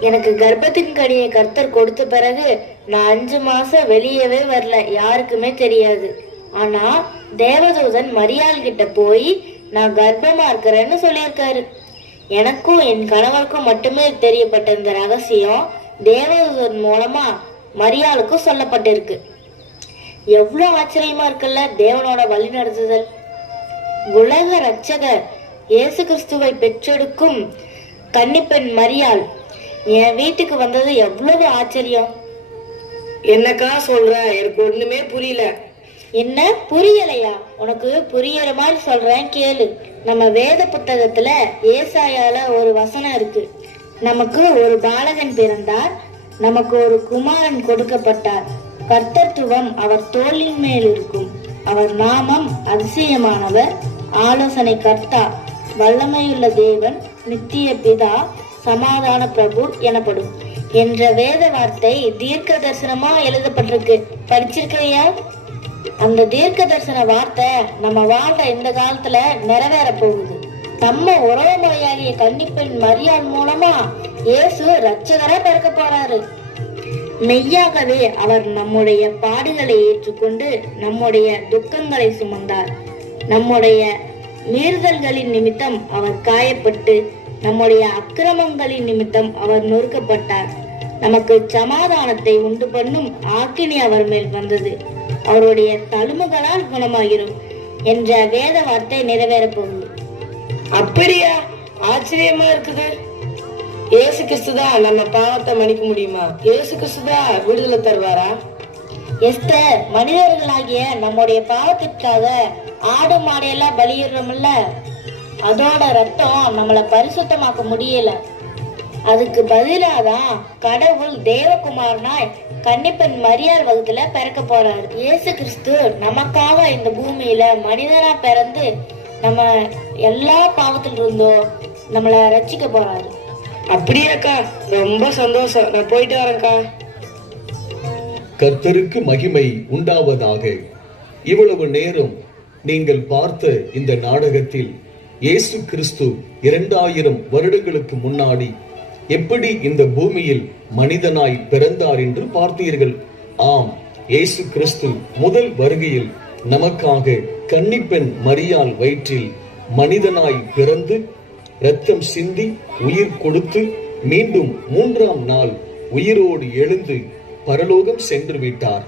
எனக்கு கர்ப்பத்தின் கனியை கர்த்தர் கொடுத்த பிறகு நான் 5 மாசம் வெளியவே வரல, யாருக்குமே தெரியாது. ஆனா தேவதூதன் மரியாள் கிட்ட போய் நான் கர்ப்பமா இருக்கிறேன்னு சொல்லியிருக்காரு. எனக்கும் என் கணவருக்கும் மட்டுமே தெரியப்பட்ட இந்த ரகசியம் தேவதூதன் மூலமா மரியாளுக்கும் சொல்லப்பட்டிருக்கு. எவ்வளவு ஆச்சரியமா இருக்குல்ல தேவனோட வழி நடத்துதல். உலக ரட்சகர் இயேசு கிறிஸ்துவை பெற்றெடுக்கும் கன்னிப்பெண் மரியாள் என் வீட்டுக்கு வந்தது எவ்வளவு ஆச்சரியம். என்னக்கா சொல்ற? எனக்கு ஒண்ணுமே புரியல. என்ன புரியலையா? உனக்கு புரியற மாதிரி சொல்றேன் கேளு. நம்ம வேத புத்தகத்துல ஏசாயால ஒரு வசனம் இருக்கு. நமக்கு ஒரு பாலகன் பிறந்தார், நமக்கு ஒரு குமாரன் கொடுக்கப்பட்டார், கர்த்தத்துவம் அவர் தோளின் மேல் இருக்கும், அவர் நாமம் அதிசயமானவர், ஆலோசனை கர்த்தா, வல்லமையுள்ள தேவன், நித்திய பிதா, சமாதான பிரபு எனப்படும் என்ற வேத வார்த்தை தீர்க்க தரிசனமா எழுதப்பட்டிருக்கு. படிச்சிருக்கியா? அந்த தீர்க்க தரிசன வார்த்தை நம்ம வாழ்ற இந்த காலத்துல நிறைவேற போகுது. நம்ம உறவு முறையாகிய கன்னிப்பெண் மரியாள் மூலமா இயேசு ரட்சகரா பிறக்க போறாரு. மெய்யாகவே அவர் நம்முடைய பாடுகளை ஏற்றுக்கொண்டு நம்முடைய துக்கங்களை சுமந்தார். நம்முடைய மீறுதல்களின் நிமித்தம் அவர் காயப்பட்டு நம்முடைய அக்கிரமங்களின் நிமித்தம் அவர் நொறுக்கப்பட்டார். நமக்கு சமாதானத்தை உண்டு பண்ணும் ஆக்கினி அவர் மேல் வந்தது, அவருடைய தழும்புகளால் குணமாகிறோம் என்ற வேத வார்த்தை நிறைவேற போகுது. அப்படியா? ஆச்சரியமா இருக்குது. இயேசு கிறிஸ்துதான் நம்ம பாவத்தை மன்னிக்க முடியுமா? இயேசு கிறிஸ்துதான் விடுதலை தருவாரா? எஸ்தர், மனிதர்களாகிய நம்முடைய பாவத்திற்காக ஆடு மாடையெல்லாம் பலியிடுறோம்ல, அதோட ரத்தம் நம்மளை பரிசுத்தமாக்க முடியல. அதுக்கு பதிலாதான் கடவுள் தேவகுமாரனாய் கன்னிப்பெண் மரியாள் வகுத்துல பிறக்க போறாரு. இயேசு கிறிஸ்து நமக்காக இந்த பூமியில மனிதனா பிறந்து நம்ம எல்லா பாவத்தில் இருந்தோம் நம்மளை ரட்சிக்க போறாரு. அப்படியாக்கா? ரொம்ப சந்தோஷம். நான் போயிட்டு வரேன்க்கா. கர்த்தருக்கு மகிமை உண்டாவதாக. இவ்வளவு நேரம் நீங்கள் பார்த்த இந்த நாடகத்தில் இயேசு கிறிஸ்து 2000 வருடங்களுக்கு முன்னாடி எப்படி இந்த பூமியில் மனிதனாய் பிறந்தார் என்று பார்த்தீர்கள். ஆம், இயேசு கிறிஸ்து முதல் வருகையில் நமக்காக கன்னிப்பெண் மரியாள் வயிற்றில் மனிதனாய் பிறந்து இரத்தம் சிந்தி உயிர் கொடுத்து மீண்டும் 3ஆம் நாள் உயிரோடு எழுந்து பரலோகம் சென்று விட்டார்.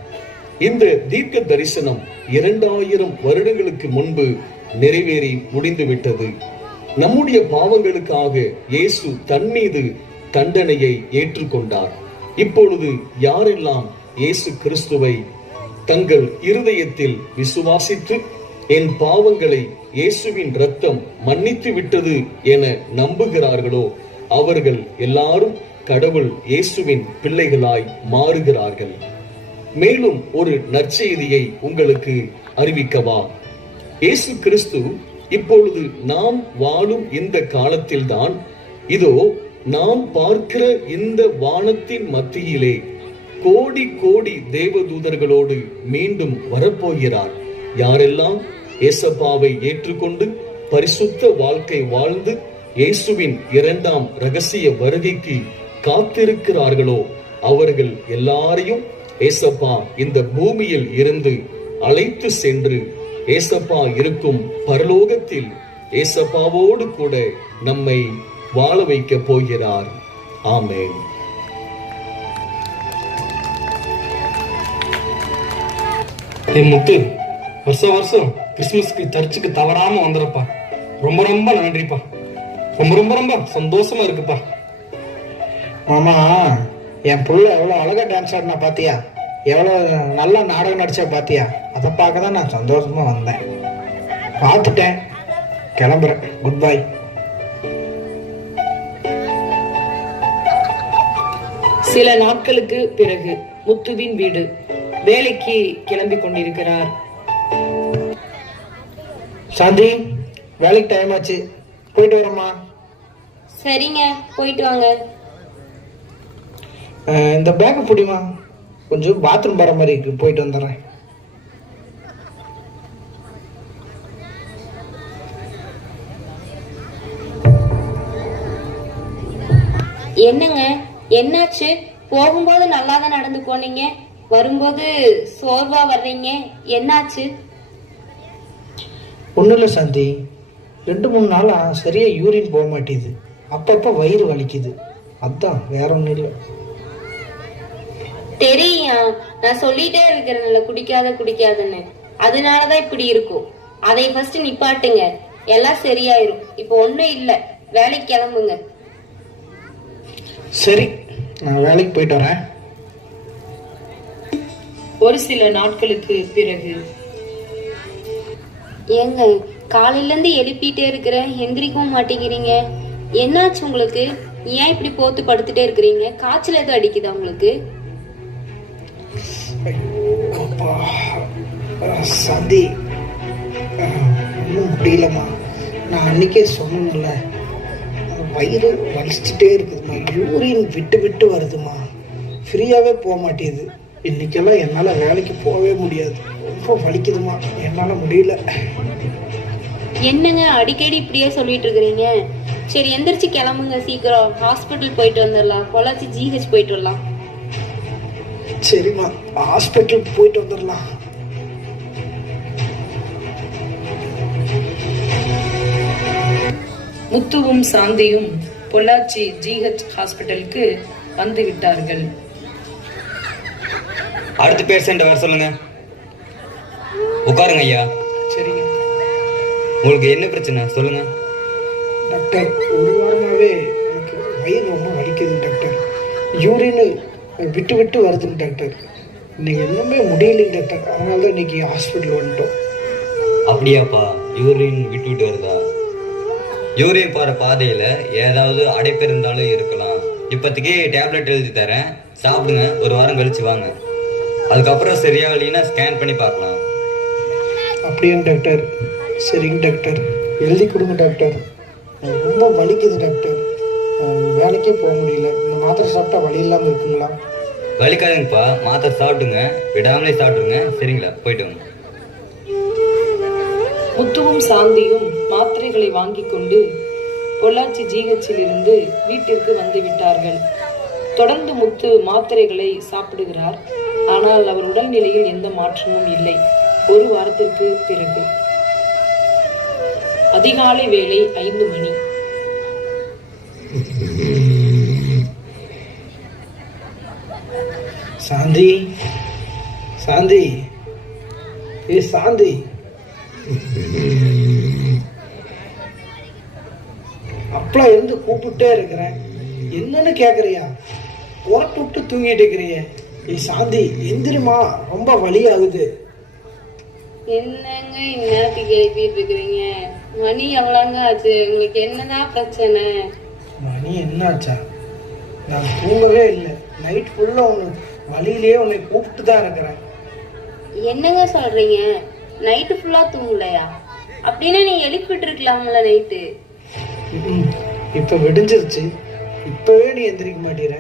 இந்த தீர்க்க தரிசனம் 2000 வருடங்களுக்கு முன்பு நிறைவேறி முடிந்துவிட்டது. நம்முடைய பாவங்களுக்காக இயேசு தன் மீது தண்டனையை ஏற்றுக்கொண்டார். இப்பொழுது யாரெல்லாம் இயேசு கிறிஸ்துவை தங்கள் இருதயத்தில் விசுவாசித்து என் பாவங்களை இயேசுவின் இரத்தம் மன்னித்து விட்டது என நம்புகிறார்களோ அவர்கள் எல்லாரும் கடவுள் இயேசுவின் பிள்ளைகளாய் மாறுகிறார்கள். மேலும் ஒரு நற்செய்தியை உங்களுக்கு அறிவிக்கவா? இயேசு கிறிஸ்து இப்பொழுது நாம் வாழும் இந்த காலத்தில்தான் இதோ நாம் பார்க்கிற இந்த வானத்தின் மத்தியிலே கோடி கோடி தேவதூதர்களோடு மீண்டும் வரப்போகிறார். யாரெல்லாம் ஏசப்பாவை ஏற்றுக்கொண்டு பரிசுத்த வாழ்க்கை வாழ்ந்து இயேசுவின் 2ஆம் ரகசிய வருகைக்கு காத்திருக்கிறார்களோ அவர்கள் எல்லாரையும் ஏசப்பா இந்த பூமியில் இருந்து அழைத்து சென்று ஏசப்பா இருக்கும் பரலோகத்தில் ஏசப்பாவோடு கூட நம்மை வாழ வைக்க போகிறார். ஆமென். முத்து, வருஷம் கிறிஸ்துமஸ்க்கு சர்ச்சுக்கு தவறாம வந்துடுறப்பா. ரொம்ப ரொம்ப நன்றிப்பா. ரொம்ப ரொம்ப ரொம்ப சந்தோஷமா இருக்குப்பா. மாமா, என் புள்ள எவ்வளோ அழகா டான்ஸ் ஆடினா பாத்தியா? எவ்வளோ நல்லா நாடகம் நடிச்சா பாத்தியா? அதை பார்க்க தான் நான் சந்தோஷமா வந்தேன். பார்த்துட்டேன், கிளம்புறேன். Good bye. சில நாட்களுக்கு பிறகு முத்துவின் வீடு. வேலைக்கு கிளம்பி கொண்டிருக்கிறார். சாந்தி, வேலைக்கு டைம் ஆச்சு, போயிட்டு வரேம்மா. சரிங்க, போயிட்டு வாங்க. இந்த பேக்கை பிடிமா, கொஞ்சம் பாத்ரூம் போகிற மாதிரி இருக்கு, போயிட்டு வந்துடுறேன். என்னங்க, என்னாச்சு? போகும்போது நல்லா தான் நடந்து போனீங்க, வரும்போது சோர்வா வர்றீங்க, என்னாச்சு? ஒன்றும் இல்லை சாந்தி, 2-3 நாளாக சரியா யூரின் போக மாட்டேது. அப்பப்போ வயிறு வலிக்குது, அதான், வேற ஒன்றும் இல்லை. தெரியும், நான் சொல்லிட்டே இருக்கிறேன்ல குடிக்காதுன்னு. அதனாலதான் இப்படி இருக்கும். அதை ஃபர்ஸ்ட் நிப்பாட்டுங்க, எல்லாம் சரியாயிரும். இப்போ ஒண்ணும் இல்ல, வேலைக்கு கிளம்புங்க. சரி, நான் வேலைக்கு போயிட்டு வரேன். ஒரு சில நாட்களுக்கு பிறகு. ஏங்க, காலையில இருந்து எழுப்பிட்டே இருக்கிறேன், எந்திரிக்கவும் மாட்டேங்கிறீங்க. என்னாச்சு உங்களுக்கு? ஏன் இப்படி போத்து படுத்துட்டே இருக்கிறீங்க? காய்ச்சல் எதுவும் அடிக்குதா உங்களுக்கு? சாந்தி, ஒன்றும் முடியலம்மா. நான் அன்னைக்கே சொன்னேன்ல, வயிறு வலிச்சுட்டே இருக்குதுமா, யூரின் விட்டு விட்டு வருதுமா, ஃப்ரீயாகவே போக மாட்டேங்குது. இன்னைக்கெல்லாம் என்னால் வேலைக்கு போகவே முடியாது, ரொம்ப வலிக்குதுமா, என்னால் முடியல. என்னங்க அடிக்கடி இப்படியே சொல்லிட்டு இருக்கிறீங்க? சரி, எந்திரிச்சு கிளம்புங்க, சீக்கிரம் ஹாஸ்பிட்டல் போயிட்டு வந்துடலாம். பொள்ளாச்சி GH போயிட்டு வரலாம். சரிம்மா, ஹாஸ்பிட்டலுக்கு போயிட்டு வந்துடலாம். முத்துவும் சாந்தியும் பொள்ளாச்சி GH ஹாஸ்பிட்டலுக்கு வந்து விட்டார்கள். அடுத்த பேஷண்ட் வர சொல்லுங்க. உட்காருங்க ஐயா. சரிங்க. உங்களுக்கு என்ன பிரச்சனை சொல்லுங்க. டாக்டர், ஒரு வாரமாகவே எனக்கு வயிறு ரொம்ப வலிக்குது டாக்டர். யூரின் விட்டு விட்டு வருதுங்க டாக்டர். இன்னைக்கு இன்னுமே முடியலைங்க டாக்டர், அதனால தான் இன்னைக்கு ஹாஸ்பிட்டல் வந்துட்டோம். அப்படியாப்பா? யூரின் விட்டு விட்டு வருதா? யூரின் போகிற பாதையில் ஏதாவது அடைப்பு இருந்தாலும் இருக்கலாம். இப்போதைக்கு டேப்லெட் எழுதி தரேன், சாப்பிடுங்க. ஒரு வாரம் கழிச்சு வாங்க. அதுக்கப்புறம் சரியாகலைன்னா ஸ்கேன் பண்ணி பார்க்கலாம். அப்படியாங்க டாக்டர்? சரிங்க டாக்டர், எழுதி கொடுங்க டாக்டர். ரொம்ப வலிக்குது டாக்டர், வேலைக்கே போக முடியல. இந்த மாத்திரை சாப்பிட்டா வலி இல்லாமல் இருக்குங்களா? வலிக்காதுங்கப்பா, மாத்திரை சாப்பிட்டுங்க, விடாமலே சாப்பிட்டுருங்க. சரிங்களா? போயிட்டு வாங்க. முத்துவும் சாந்தியும் மாத்திரைகளை வாங்கி கொண்டு பொள்ளாச்சி GHல் இருந்து வீட்டிற்கு வந்து விட்டார்கள். தொடர்ந்து முத்து மாத்திரைகளை சாப்பிடுகிறார். ஆனால் அவர் உடல்நிலையில் எந்த மாற்றமும் இல்லை. ஒரு வாரத்திற்கு பிறகு அதிகாலை வேளை 5 மணி. சாந்தி, சாந்தி, ஏ சாந்தி, அப்பலாம் இருந்து கூப்பிட்டே இருக்கிறேன், என்னன்னு கேக்குறியா? உரட்டு விட்டு தூங்கிட்டு இருக்கிறிய. ஏ சாந்தி, எந்திரிமா, ரொம்ப வலி ஆகுது. என்னங்க இந்நேரத்துக்கு எழுப்பிட்டு இருக்கிறீங்க? மணி எவ்வளோங்க ஆச்சு? உங்களுக்கு என்னதான் பிரச்சனை? மணி என்னாச்சா? நான் தூங்கவே இல்லை, நைட் ஃபுல்லா உன்னை வழியிலேயே உன்னை கூப்பிட்டு தான் இருக்கிறேன். என்னங்க சொல்றீங்க? நைட்டு ஃபுல்லா தூங்கலையா? அப்படின்னா நீ எழுப்பிட்டு இருக்கலாம்ல நைட்டு. இப்ப விடிஞ்சிருச்சு, இப்பவே நீ எந்திரிக்க மாட்டேற.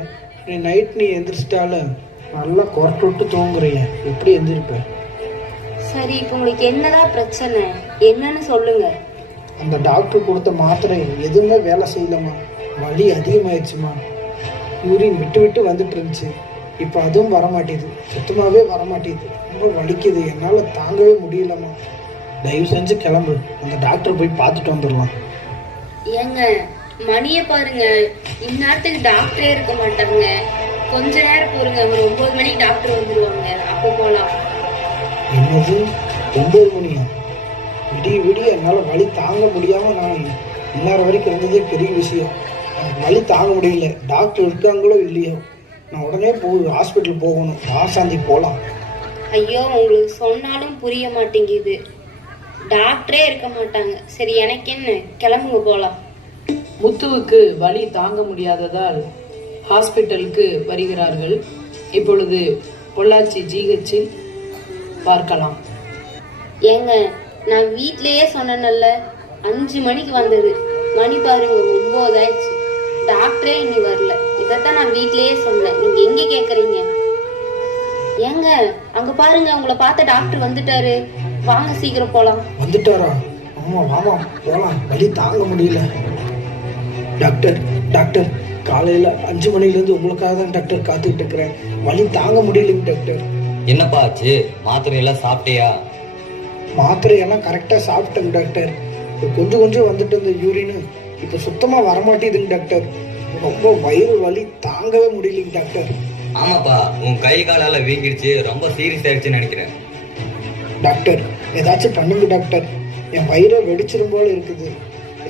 நீ நைட் நீ எந்திரிச்சிட்டாலும் நல்லா கொரட்டு விட்டு தூங்குறீங்க, எப்படி எந்திரிப்ப? சரி, இப்போ உங்களுக்கு என்னதான் பிரச்சனை, என்னன்னு சொல்லுங்க. அந்த டாக்டர் கொடுத்த மாத்திரை எதுவுமே வேலை செய்யலம்மா, வலி அதிகமாயிடுச்சுமா. யூரின் விட்டு விட்டு வந்துட்டு இருந்துச்சு, இப்போ அதுவும் வரமாட்டேது, சுத்தமாகவே வரமாட்டேது. ரொம்ப வலிக்குது, என்னால் தாங்கவே முடியலம்மா. தயவு செஞ்சு கிளம்பு, அந்த டாக்டர் போய் பார்த்துட்டு வந்துடலாம். ஏங்க மணியை பாருங்க, இந்நேரத்துக்கு டாக்டரே இருக்க மாட்டாங்க. கொஞ்ச நேரம் போருங்க, ஒரு 9 மணிக்கு டாக்டர் வந்துருவாங்க, அப்போ போலாம். என்னது 9 மணியா? விடிய விடிய என்னால் வலி தாங்க முடியாமல் நான் இந்நேரம் வரைக்கும் இருந்ததே பெரிய விஷயம். எனக்கு வலி தாங்க முடியல. டாக்டர் இருக்காங்களோ இல்லையோ, நான் உடனே ஹாஸ்பிட்டல் போகணும். சாந்தி போகலாம். ஐயோ, உங்களுக்கு சொன்னாலும் புரிய மாட்டேங்குது. டாக்டரே இருக்க மாட்டாங்க. சரி, எனக்கு என்ன, கிளம்புங்க போலாம். முத்துவுக்கு வலி தாங்க முடியாததால் ஹாஸ்பிட்டலுக்கு வருகிறார்கள். இப்பொழுது பொள்ளாச்சி ஜிஹெச்சில் பார்க்கலாம். ஏங்க, நான் வீட்லயே சொன்னேன்ல 5 மணிக்கு வந்தது, மணி பாருங்க 9 ஆயிடுச்சு, டாக்டரே இனி வரல. இதைத்தான் நான் வீட்லயே சொன்னேன், நீங்க எங்க கேக்குறீங்க? ஏங்க அங்க பாருங்க, உங்களை பார்த்த டாக்டர் வந்துட்டாரு, வாங்க சீக்கிரம் போலாம். வந்துட்டாரா? ஆமா வாமா போகலாம். வலி தாங்க முடியல. டாக்டர் டாக்டர் காலையில் 5 மணிலேருந்து உங்களுக்காக தான் டாக்டர் காத்துக்கிட்டு இருக்கிறேன். வலி தாங்க முடியலைங்க டாக்டர். என்னப்பா ஆச்சு? மாத்திரையெல்லாம் சாப்பிட்டியா? மாத்திரையெல்லாம் கரெக்டாக சாப்பிட்டேங்க டாக்டர். இப்போ கொஞ்சம் கொஞ்சம் வந்துட்டு இந்த யூரின் இப்போ சுத்தமாக வரமாட்டேதுங்க டாக்டர். ரொம்ப வயிறு வலி தாங்கவே முடியலைங்க டாக்டர். ஆமாப்பா, உன் கை காலால வீங்கிடுச்சு, ரொம்ப சீரியஸ் ஆயிடுச்சுன்னு நினைக்கிறேன். டாக்டர் ஏதாச்சும் பண்ணுங்க டாக்டர், என் வயிறை வெடிச்சிரும் போல இருக்குது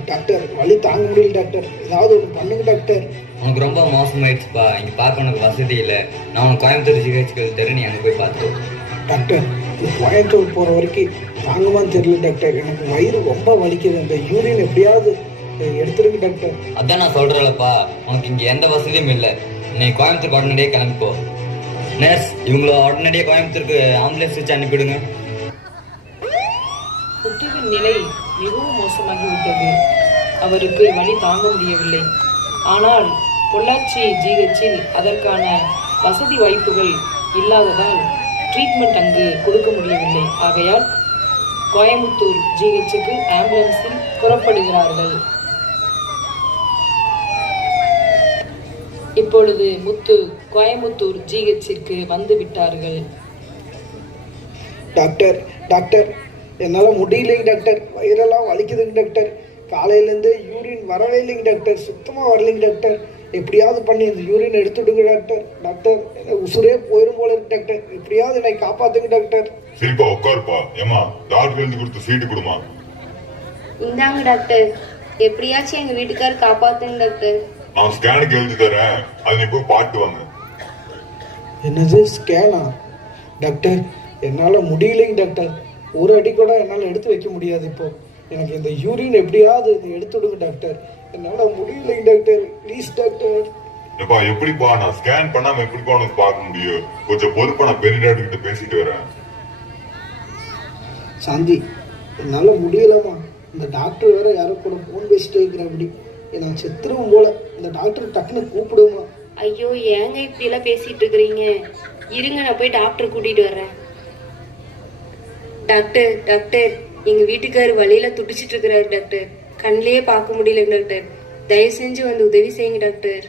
டாக்டர். வலி தாங்க முடியல டாக்டர், ஏதாவது ஒன்று பண்ணுங்க டாக்டர். உனக்கு ரொம்ப மோசமாயிடுச்சுப்பா, இங்கே பார்க்க உனக்கு வசதி இல்லை. நான் உனக்கு கோயம்புத்தூர் ஜிஹெச்சுக்கு தரேன், நீ அங்கே போய் பார்த்துக்கோ. டாக்டர் கோயம்புத்தூர் போகிற வரைக்கும் தாங்குமான்னு தெரியல டாக்டர். எனக்கு வயிறு ரொம்ப வலிக்குது. அந்த யூரின் எப்படியாவது எடுத்துருங்க டாக்டர். அதான் நான் சொல்கிறேன்லப்பா, உனக்கு இங்கே எந்த வசதியும் இல்லை. நீ கோயம்புத்தூருக்கு உடனடியே கிளம்பிப்போ. நர்ஸ், இவங்கள உடனடியே கோயம்புத்தூருக்கு ஆம்புலன்ஸ் வச்சு அனுப்பிவிடுங்க. முத்துவின் நிலை மிகவும் மோசமாகிவிட்டது. அவருக்கு வலி தாங்க முடியவில்லை. ஆனால் பொள்ளாச்சி ஜிஹெச்சில் அதற்கான வசதி வாய்ப்புகள் இல்லாததால் ட்ரீட்மெண்ட் அங்கு கொடுக்க முடியவில்லை. ஆகையால் கோயம்புத்தூர் ஜிஹெச்சுக்கு ஆம்புலன்ஸில் புறப்படுகிறார்கள். இப்பொழுது முத்து கோயம்புத்தூர் ஜிஹெச்சிற்கு வந்து விட்டார்கள். டாக்டர் டாக்டர் என்னால் முடியலைங்க டாக்டர், வயிறெல்லாம் வலிக்குதுங்க டாக்டர். காலையிலேருந்து யூரின் வரவே இல்லைங்க டாக்டர், சுத்தமாக வரலைங்க டாக்டர். எப்படியாவது பண்ணி இந்த யூரின் எடுத்துடுங்க டாக்டர். டாக்டர் உசுரே போயிடும் போல இருக்கு டாக்டர், எப்படியாவது என்னை காப்பாத்துங்க டாக்டர். சரிப்பா, உட்காருப்பா. ஏமா டாக்டர் எழுந்து கொடுத்து சீட்டு கொடுமா. இந்தாங்க டாக்டர், எப்படியாச்சும் எங்க வீட்டுக்காரர் காப்பாத்துங்க டாக்டர். நான் ஸ்கேனுக்கு எழுதி தரேன், அது நீ போய் பாட்டு வாங்க. என்னது ஸ்கேனா? டாக்டர் என்னால் முடியலைங்க டாக்டர், ஒரு அடி கூட என்னால் எடுத்து வைக்க முடியாது. இப்போ எனக்கு இந்த யூரின் எப்படியாவது எடுத்து விடுங்க டாக்டர், என்னால் முடியலைங்க டாக்டர், ப்ளீஸ் டாக்டர். எப்பா எப்படிப்பா, நான் ஸ்கேன் பண்ணாம எப்படிப்பா உனக்கு பார்க்க முடியும்? கொஞ்சம் பொறுப்பா, நான் பெரிய டாக்டர் கிட்ட பேசிட்டு வரேன். சாந்தி என்னால் முடியலாமா? இந்த டாக்டர் வேற யாரும் கூட ஃபோன் பேசிட்டு இருக்கிறேன். அப்படி நான் செத்துருவோம் போல. இந்த டாக்டர் டக்குன்னு கூப்பிடுமா? ஐயோ, ஏங்க இப்படி எல்லாம் பேசிட்டு இருக்கிறீங்க? இருங்க, நான் போய் டாக்டர் கூட்டிட்டு வர்றேன். டாக்டர் டாக்டர், எங்க வீட்டுக்காரர் வழியில துடிச்சிட்டு இருக்கிறாரு டாக்டர், கண்ணிலேயே பார்க்க முடியல டாக்டர், தயவு செஞ்சு வந்து உதவி செய்யுங்க டாக்டர்.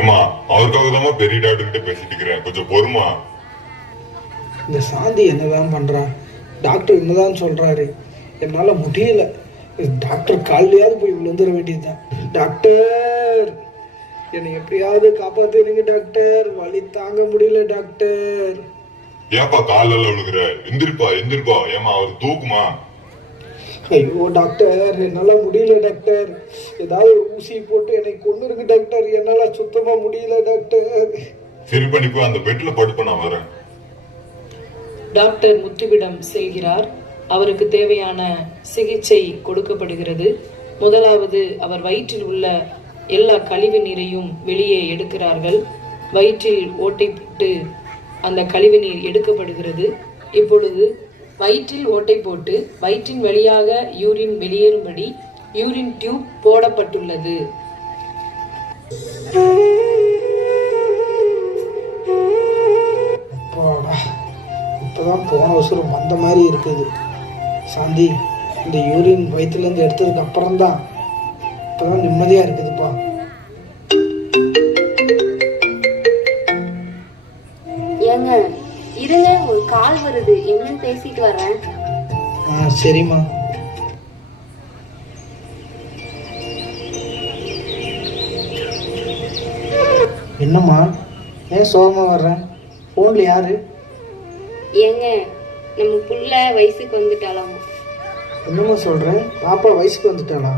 ஏமா, அவருக்காக தான் பெரிய டாக்டர் கிட்ட பேசிட்டு இருக்கிறேன், கொஞ்சம் பொறுமா. இந்த சாந்தி என்னதான் பண்றா? டாக்டர் என்னதான் சொல்றாரு? என்னால முடியல. டாக்டர் காலையாவது போய் விழுந்துட வேண்டியதுதான். டாக்டர் என்னை எப்படியாவது காப்பாத்துறீங்க டாக்டர், வலி தாங்க முடியல டாக்டர். ஏப்பா காலில் விழுகிற? எந்திரிப்பா எந்திரிப்பா. ஏமா அவர் தூக்குமா? ஐயோ டாக்டர் என்னால முடியல டாக்டர், ஏதாவது ஒரு ஊசி போட்டு என்னை கொன்னுருங்க டாக்டர், என்னால சுத்தமா முடியல டாக்டர். சரி பண்ணி போய் அந்த பெட்ல படுப்ப, நான் வரேன். டாக்டர் முத்துவிடம் செல்கிறார். அவருக்கு தேவையான சிகிச்சை கொடுக்கப்படுகிறது. முதலாவது அவர் வயிற்றில் உள்ள எல்லா கழிவு நீரையும் வெளியே எடுக்கிறார்கள். வயிற்றில் ஓட்டை போட்டு அந்த கழிவு நீர் எடுக்கப்படுகிறது. இப்பொழுது வயிற்றில் ஓட்டை போட்டு வயிற்றின் வழியாக யூரின் வெளியேறும்படி யூரின் டியூப் போடப்பட்டுள்ளது. இப்போதான் போன வருஷம் வந்த மாதிரி இருக்குது. சாந்தி, இந்த யூரின் வயிற்றுலேருந்து எடுத்ததுக்கு அப்புறம்தான் இப்போதான் நிம்மதியாக இருக்குதுப்பா. ஏங்க இருங்க, ஒரு கால் வருது, என்னன்னு பேசிட்டு வரேன். சரிம்மா. என்னம்மா ஏன் சோகமா வர்றேன்? ஃபோன்ல யாரு? ஏங்க நம்ம புள்ள வயசுக்கு வந்துட்டாலாம். என்னம்மா சொல்கிறேன்? பாப்பா வயசுக்கு வந்துட்டாளா?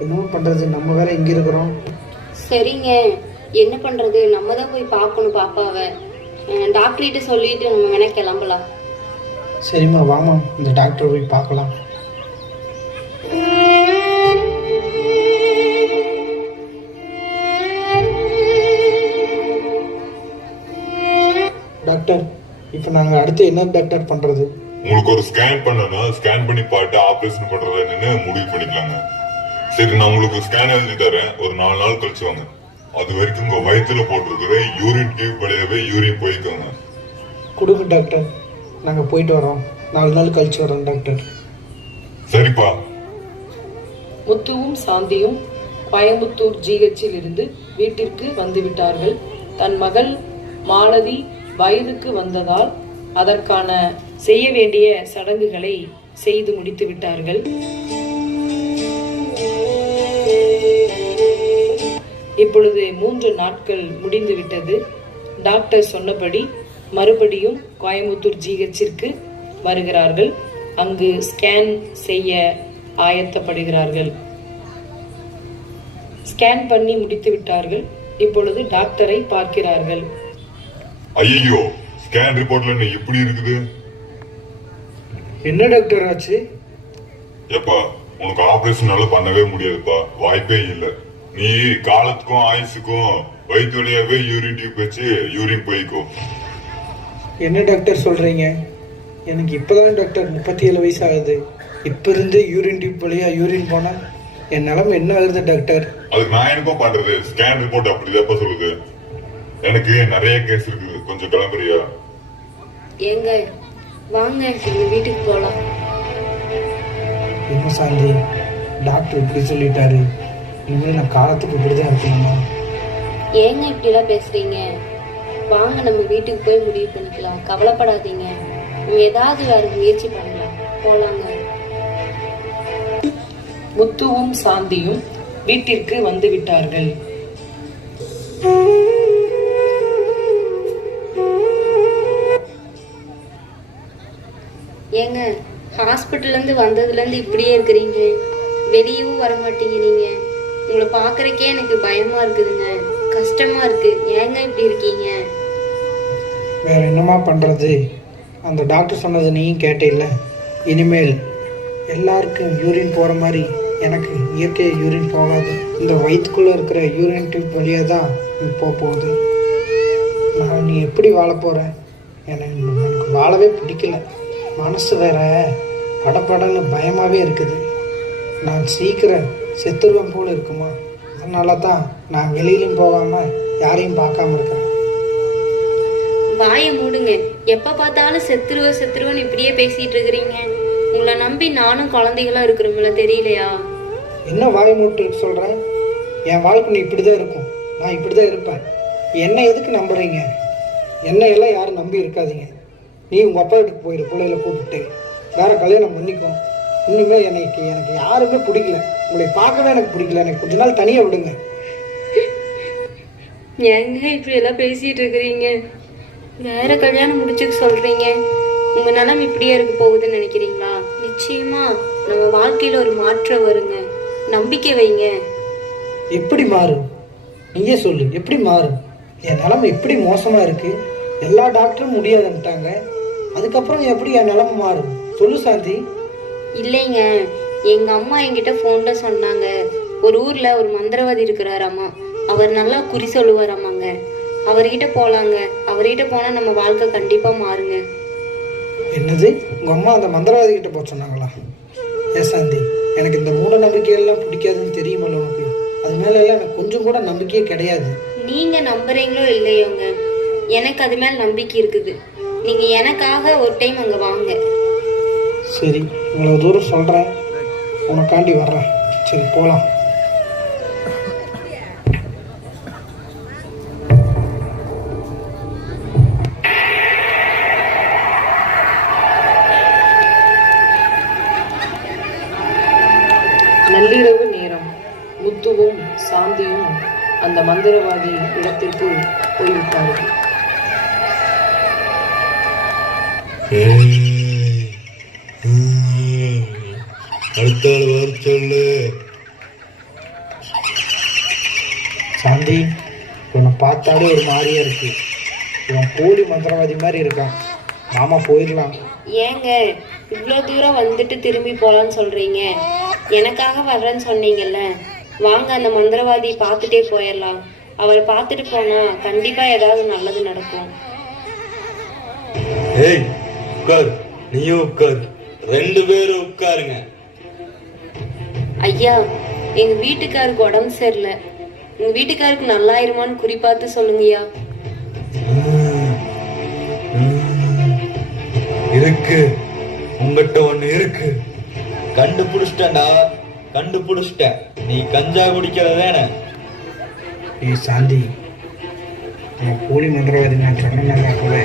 என்னம்மா பண்ணுறது, நம்ம வேற இங்கே இருக்கிறோம். சரிங்க, என்ன பண்றது, நம்ம தான் போய் பார்க்கணும் பாப்பாவை. டாக்டர்கிட்ட சொல்லிட்டு நம்ம வேணா கிளம்பலாம். சரிம்மா வாமா, இந்த டாக்டரை போய் பார்க்கலாம். டாக்டர், இப்போ நாங்கள் அடுத்து என்ன டாக்டர் பண்ணுறது? உங்களுக்கு ஒரு ஸ்கேன் பண்ணணும், ஸ்கேன் பண்ணி பார்த்து ஆபரேஷன் பண்றது என்னன்னு முடிவு பண்ணிக்கலாங்க. சரி, நான் உங்களுக்கு ஸ்கேன் எழுதி தரேன், ஒரு 4 நாள் கழிச்சு வாங்க. அது வரைக்கும் உங்க வயிற்றுல போட்டிருக்கிற யூரின் டியூப் வழியாவே யூரின் போய்க்கோங்க. கொடுங்க டாக்டர், நாங்கள் போயிட்டு வரோம். 4 நாள் கழிச்சு வரோம் டாக்டர். சரிப்பா. முத்துவும் சாந்தியும் கோயம்புத்தூர் ஜிஹெச்சில் இருந்து வீட்டிற்கு வந்துவிட்டார்கள். தன் மகள் மாலதி வயதுக்கு வந்ததால் அதற்கான செய்ய வேண்டிய சடங்குகளை செய்து முடித்து விட்டார்கள். இப்பொழுது 3 நாட்கள் முடிந்துவிட்டது. டாக்டர் சொன்னபடி மறுபடியும் கோயம்புத்தூர் ஜிஹெச்சிற்கு வருகிறார்கள். அங்கு ஸ்கேன் செய்ய ஆயத்தப்படுகிறார்கள். ஸ்கேன் பண்ணி முடித்து விட்டார்கள். இப்பொழுது டாக்டரை பார்க்கிறார்கள். ஐயோ, ஸ்கேன் ரிப்போர்ட்ல என்ன இப்படி இருக்குது? என்ன டாக்டர் ஆச்சு? ஏப்பா, உனக்கு ஆபரேஷனால பண்ணவே முடியாதுப்பா, வாய்ப்பே இல்லை. நீ காலத்துக்கும் ஆயுசுக்கும் வயிற்று வழியாவே யூரின் டியூப் வச்சு யூரின் போய்க்கோ. என்ன டாக்டர் சொல்றீங்க? எனக்கு இப்பதான் டாக்டர் 37 வயசு ஆகுது. இப்ப இருந்து யூரின் டியூப் வழியா யூரின் போனா என் நிலைமை என்ன ஆகுது டாக்டர்? அதுக்கு நான் எனக்கும் பண்றது, ஸ்கேன் ரிப்போர்ட் அப்படிதான் சொல்லுது. எனக்கு நிறைய கேஸ் இருக்குது, கொஞ்சம் கிளம்புறியா? ஏங்க வாங்க, எங்க வீட்டுக்கு போலாம். என்ன சாந்தி, டாக்டர் இப்படி சொல்லிட்டாரு, இனிமேல் நான் காலத்துக்கு இப்படிதான் இருக்கணுமா? ஏங்க இப்படிலாம் பேசுறீங்க? வாங்க நம்ம வீட்டுக்கு போய் முடிவு பண்ணிக்கலாம், கவலைப்படாதீங்க. நம்ம ஏதாவது வேற முயற்சி பண்ணலாம், போலாங்க. முத்துவும் சாந்தியும் வீட்டிற்கு வந்து விட்டார்கள். ஏங்க ஹாஸ்பிட்டல்ல இருந்து வந்ததுல இருந்து இப்படியே இருக்கிறீங்க, வெளியவும் வர மாட்டீங்க. நீங்க உங்களை பாக்குறக்கே எனக்கு பயமா இருக்குதுங்க, கஷ்டமா இருக்கு. ஏங்க இப்படி இருக்கீங்க? வேற என்னமா பண்றது? அந்த டாக்டர் சொன்னது நீயும் கேட்டேல்ல, இனிமேல் எல்லாருக்கும் யூரின் போற மாதிரி எனக்கு இயற்கை யூரின் போகாது. இந்த வயிற்றுக்குள்ள இருக்கிற யூரின் டியூப் வழியாக தான் போகுது. நான் நீ எப்படி வாழ போற? எனக்கு வாழவே பிடிக்கல. மனசு வேற படப்படன்னு பயமாவே இருக்குது. நான் சீக்கிரம் செத்துருவன் போல இருக்குமா, அதனால தான் நான் வெளியிலும் போகாம யாரையும் பார்க்காம இருக்கிறேன். வாயை மூடுங்க, எப்ப பார்த்தாலும் செத்துருவன்னு இப்படியே பேசிட்டு இருக்கிறீங்க. உங்களை நம்பி நானும் குழந்தைகளா இருக்கிறோம்ல, தெரியலையா? என்ன வாய் மூட்டு சொல்கிறேன்? என் வாழ்க்கை நீ இப்படி தான் இருக்கும், நான் இப்படி தான் இருப்பேன். என்ன எதுக்கு நம்புறீங்க? என்னை எல்லாம் யாரும் நம்பி இருக்காதீங்க. நீ உங்கள் அப்பா வீட்டுக்கு போயிரு, பிள்ளைகளை கூப்பிட்டு வேற கல்யாணம் பண்ணிக்கும். இனிமேல் எனக்கு யாருமே பிடிக்கல, உங்களை பார்க்கவே எனக்கு பிடிக்கல. எனக்கு கொஞ்ச நாள் தனியாக விடுங்க. ஏங்க இப்படி எல்லாம் பேசிட்டு இருக்கிறீங்க? வேற கல்யாணம் முடிச்சுக்க சொல்றீங்க. உங்க நிலம் இப்படியே இருக்க போகுதுன்னு நினைக்கிறீங்களா? நிச்சயமா நம்ம வாழ்க்கையில ஒரு மாற்றம் வருங்க, நம்பிக்கை வைங்க. எப்படி மாறும்? நீயே சொல்லு, எப்படி மாறும்? என் நிலைமை எப்படி மோசமா இருக்கு? எல்லா டாக்டரும் முடியாதுன்ட்டாங்க. அதுக்கப்புறம் எப்படி என் நிலைமை மாறும்? சொல்லு சாந்தி. இல்லைங்க, எங்க அம்மா என்கிட்ட போன்ல சொன்னாங்க, ஒரு ஊர்ல ஒரு மந்திரவாதி இருக்கிறாராமா, அவர் நல்லா குறி சொல்லுவாராமாங்க. அவர்கிட்ட போலாங்க, அவர்கிட்ட போனா நம்ம வாழ்க்கை கண்டிப்பா மாறுங்க. என்னது, உங்க அம்மா அந்த மந்திரவாதி கிட்ட போக சொன்னாங்களா? ஏ சாந்தி, எனக்கு இந்த மூட நம்பிக்கையெல்லாம் பிடிக்காதுன்னு தெரியுமல்ல உனக்கு. அது மேல எல்லாம் எனக்கு கொஞ்சம் கூட நம்பிக்கையே கிடையாது. நீங்க நம்புறீங்களோ இல்லையோங்க, எனக்கு அது மேல நம்பிக்கை இருக்குது. நீங்க எனக்காக ஒரு டைம் அங்க வாங்க. சரி, இவ்வளவு தூரம் சொல்றேன், உனக்காண்டி வர்றேன். சரி போலாம். அந்த மந்திரவாதி இடத்திற்கு போய்விட்டார்கள். சாந்தி, இவனை பார்த்தாலே ஒரு மாதிரியா இருக்கு. இவன் போலி மந்திரவாதி மாதிரி இருக்கான். மாமா போயிடலாம். ஏங்க இவ்வளோ தூரம் வந்துட்டு திரும்பி போகலான்னு சொல்றீங்க? எனக்காக வர்றேன்னு சொன்னீங்கல்ல, வாங்க அந்த மந்திரவாதி பார்த்துட்டே போயிடலாம். அவரை பார்த்துட்டு போனா கண்டிப்பா ஏதாவது நல்லது நடக்கும். ஏய் உட்கார், நீயும் உட்கார், 2 பேரும் உட்காருங்க. ஐயா, எங்க வீட்டுக்காருக்கு உடம்பு சரியில்லை. எங்க வீட்டுக்காருக்கு நல்லாயிருமான்னு குறிப்பாத்து சொல்லுங்கய்யா. இருக்கு, உங்ககிட்ட ஒண்ணு இருக்கு. கண்டுபிடிச்சிட்டா, கண்டுபிடிச்சிட்டேன். நீ கஞ்சா குடிக்கிறதானே? சாந்தி, நான் போலி மந்திரவாதி நான் சொன்னேன்னாக்கவே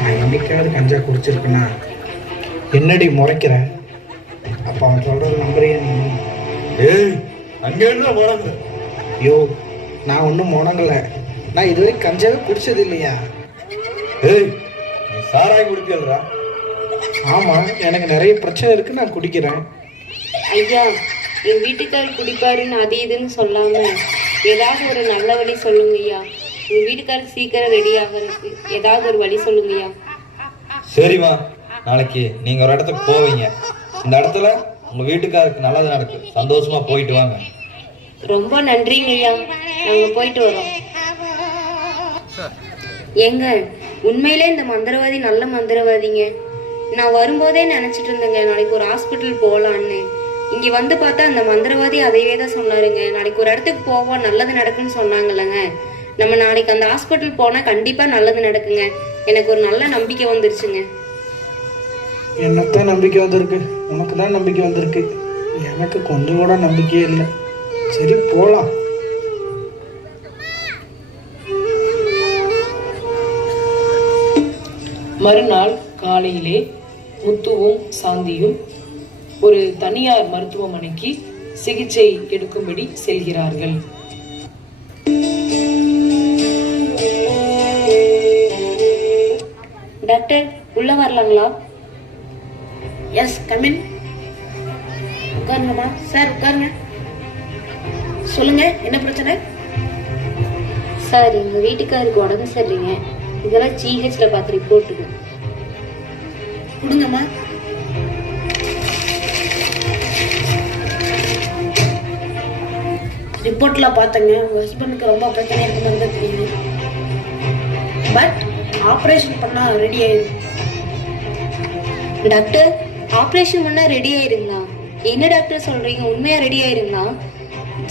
நான் என்னைக்காவது கஞ்சா குடிச்சிருக்கேன்னா என்னடி முறைக்கிற? அப்போ அவன் சொல்றது நம்புறியா நீ? ஏய், அங்கே என்ன முடங்க? ஐயோ, நான் ஒன்றும் முடங்கலை. நான் இதுவரை கஞ்சாவே குடிச்சது இல்லையா? ஏய், நீ சாராயம் குடிக்கிறா? ஆமாம், எனக்கு நிறைய பிரச்சனை இருக்கு, நான் குடிக்கிறேன். ஐயா, என் வீட்டுக்காரர் குடிப்பாருன்னு அது இதுன்னு சொல்லாம ஏதாவது ஒரு நல்ல வழி சொல்லுங்க ஐயா. எங்க வீட்டுக்காரர் சீக்கிரம் ரெடி ஆகிறதுக்கு ஏதாவது ஒரு வழி சொல்லுங்க ஐயா. சரிம்மா, நாளைக்கு நீங்க ஒரு இடத்துக்கு போவீங்க. இந்த இடத்துல உங்க வீட்டுக்காருக்கு நல்லது நடக்கும். சந்தோஷமா போயிட்டு வாங்க. ரொம்ப நன்றிங்க ஐயா, நாங்க போயிட்டு வரோம். ஏங்க, உண்மையிலே இந்த மந்திரவாதி நல்ல மந்திரவாதிங்க. நான் வரும்போதே நினைச்சிட்டு இருந்தேங்க நாளைக்கு ஒரு ஹாஸ்பிட்டல் போகலான்னு. இங்க வந்து பார்த்தா அந்த மந்திரவாதி அதையே தான் சொன்னாருங்க. நாளைக்கு ஒரு இடத்துக்கு போவோம், நல்லது நடக்குன்னு சொன்னாங்கல்லங்க. நம்ம நாளைக்கு அந்த ஹாஸ்பிட்டல் போனா கண்டிப்பா நல்லது நடக்குங்க. எனக்கு ஒரு நல்ல நம்பிக்கை வந்துருச்சுங்க. எனக்குதான் நம்பிக்கை வந்திருக்கு, உனக்கு தான் நம்பிக்கை வந்திருக்கு. எனக்கு கொஞ்சம் கூட நம்பிக்கையே இல்லை. சரி, போலாம். மறுநாள் காலையிலே முத்துவும் சாந்தியும் ஒரு தனியார் மருத்துவமனைக்கு சிகிச்சை எடுக்கும்படி செல்கிறார்கள். டாக்டர், உள்ள வரலாங்களா? Yes, come in. உட்காருங்கம்மா. சார் உட்காருங்க. சொல்லுங்க, என்ன பிரச்சனை? சார், எங்க வீட்டுக்காருக்கு உடம்பு சரியில்லைங்க. இதெல்லாம் ஜிஹெச்ல பார்த்து ரிப்போர்ட்டுங்க. கொடுங்கம்மா. ரிப்போர்ட்ல பார்த்தங்க உங்க ஹஸ்பண்டுக்கு ரொம்ப பிரச்சனை இருக்குன்னு தான் தெரியுது. பட் ஆப்ரேஷன் பண்ணா ரெடி ஆயிடும். டாக்டர், ஆப்ரேஷன் பண்ணா ரெடி ஆயிருங்களா? என்ன டாக்டர் சொல்றீங்க? உண்மையா ரெடி ஆயிருங்களா?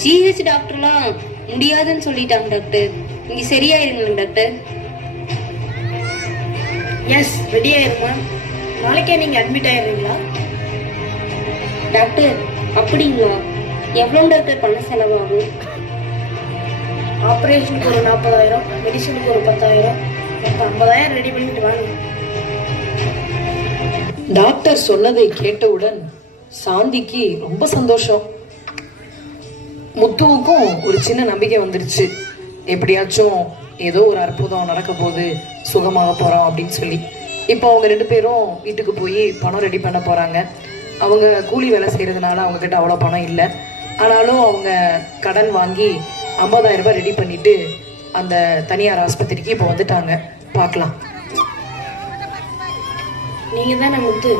ஜிஹெச் டாக்டர்லாம் முடியாதுன்னு சொல்லிட்டாங்க டாக்டர். இங்க சரியாயிருங்களா டாக்டர்? எஸ், ரெடி ஆயிருமா. நாளைக்கே நீங்க அட்மிட் ஆயிடுறீங்களா? டாக்டர், அப்படிங்களா? எவ்வளோ டாக்டர் பண்ண செலவாகும்? ஆப்ரேஷனுக்கு ஒரு 40,000, மெடிசனுக்கு ஒரு 10,000, மொத்தம் 50,000 ரெடி பண்ணிட்டு வாங்க. டாக்டர் சொன்னதை கேட்டவுடன் சாந்திக்கு ரொம்ப சந்தோஷம். முத்துவுக்கும் ஒரு சின்ன நம்பிக்கை வந்துருச்சு. எப்படியாச்சும் ஏதோ ஒரு அற்புதம் நடக்க போகுது, சுகமாக போகிறோம் அப்படின்னு சொல்லி. இப்போ அவங்க 2 பேரும் வீட்டுக்கு போய் பணம் ரெடி பண்ண போகிறாங்க. அவங்க கூலி வேலை செய்கிறதுனால அவங்கக்கிட்ட அவ்வளோ பணம் இல்லை. ஆனாலும் அவங்க கடன் வாங்கி 50,000 ரூபாய் ரெடி பண்ணிட்டு அந்த தனியார் ஆஸ்பத்திரிக்கு இப்போ வந்துட்டாங்க. பார்க்கலாம். நீங்க தானே முத்து?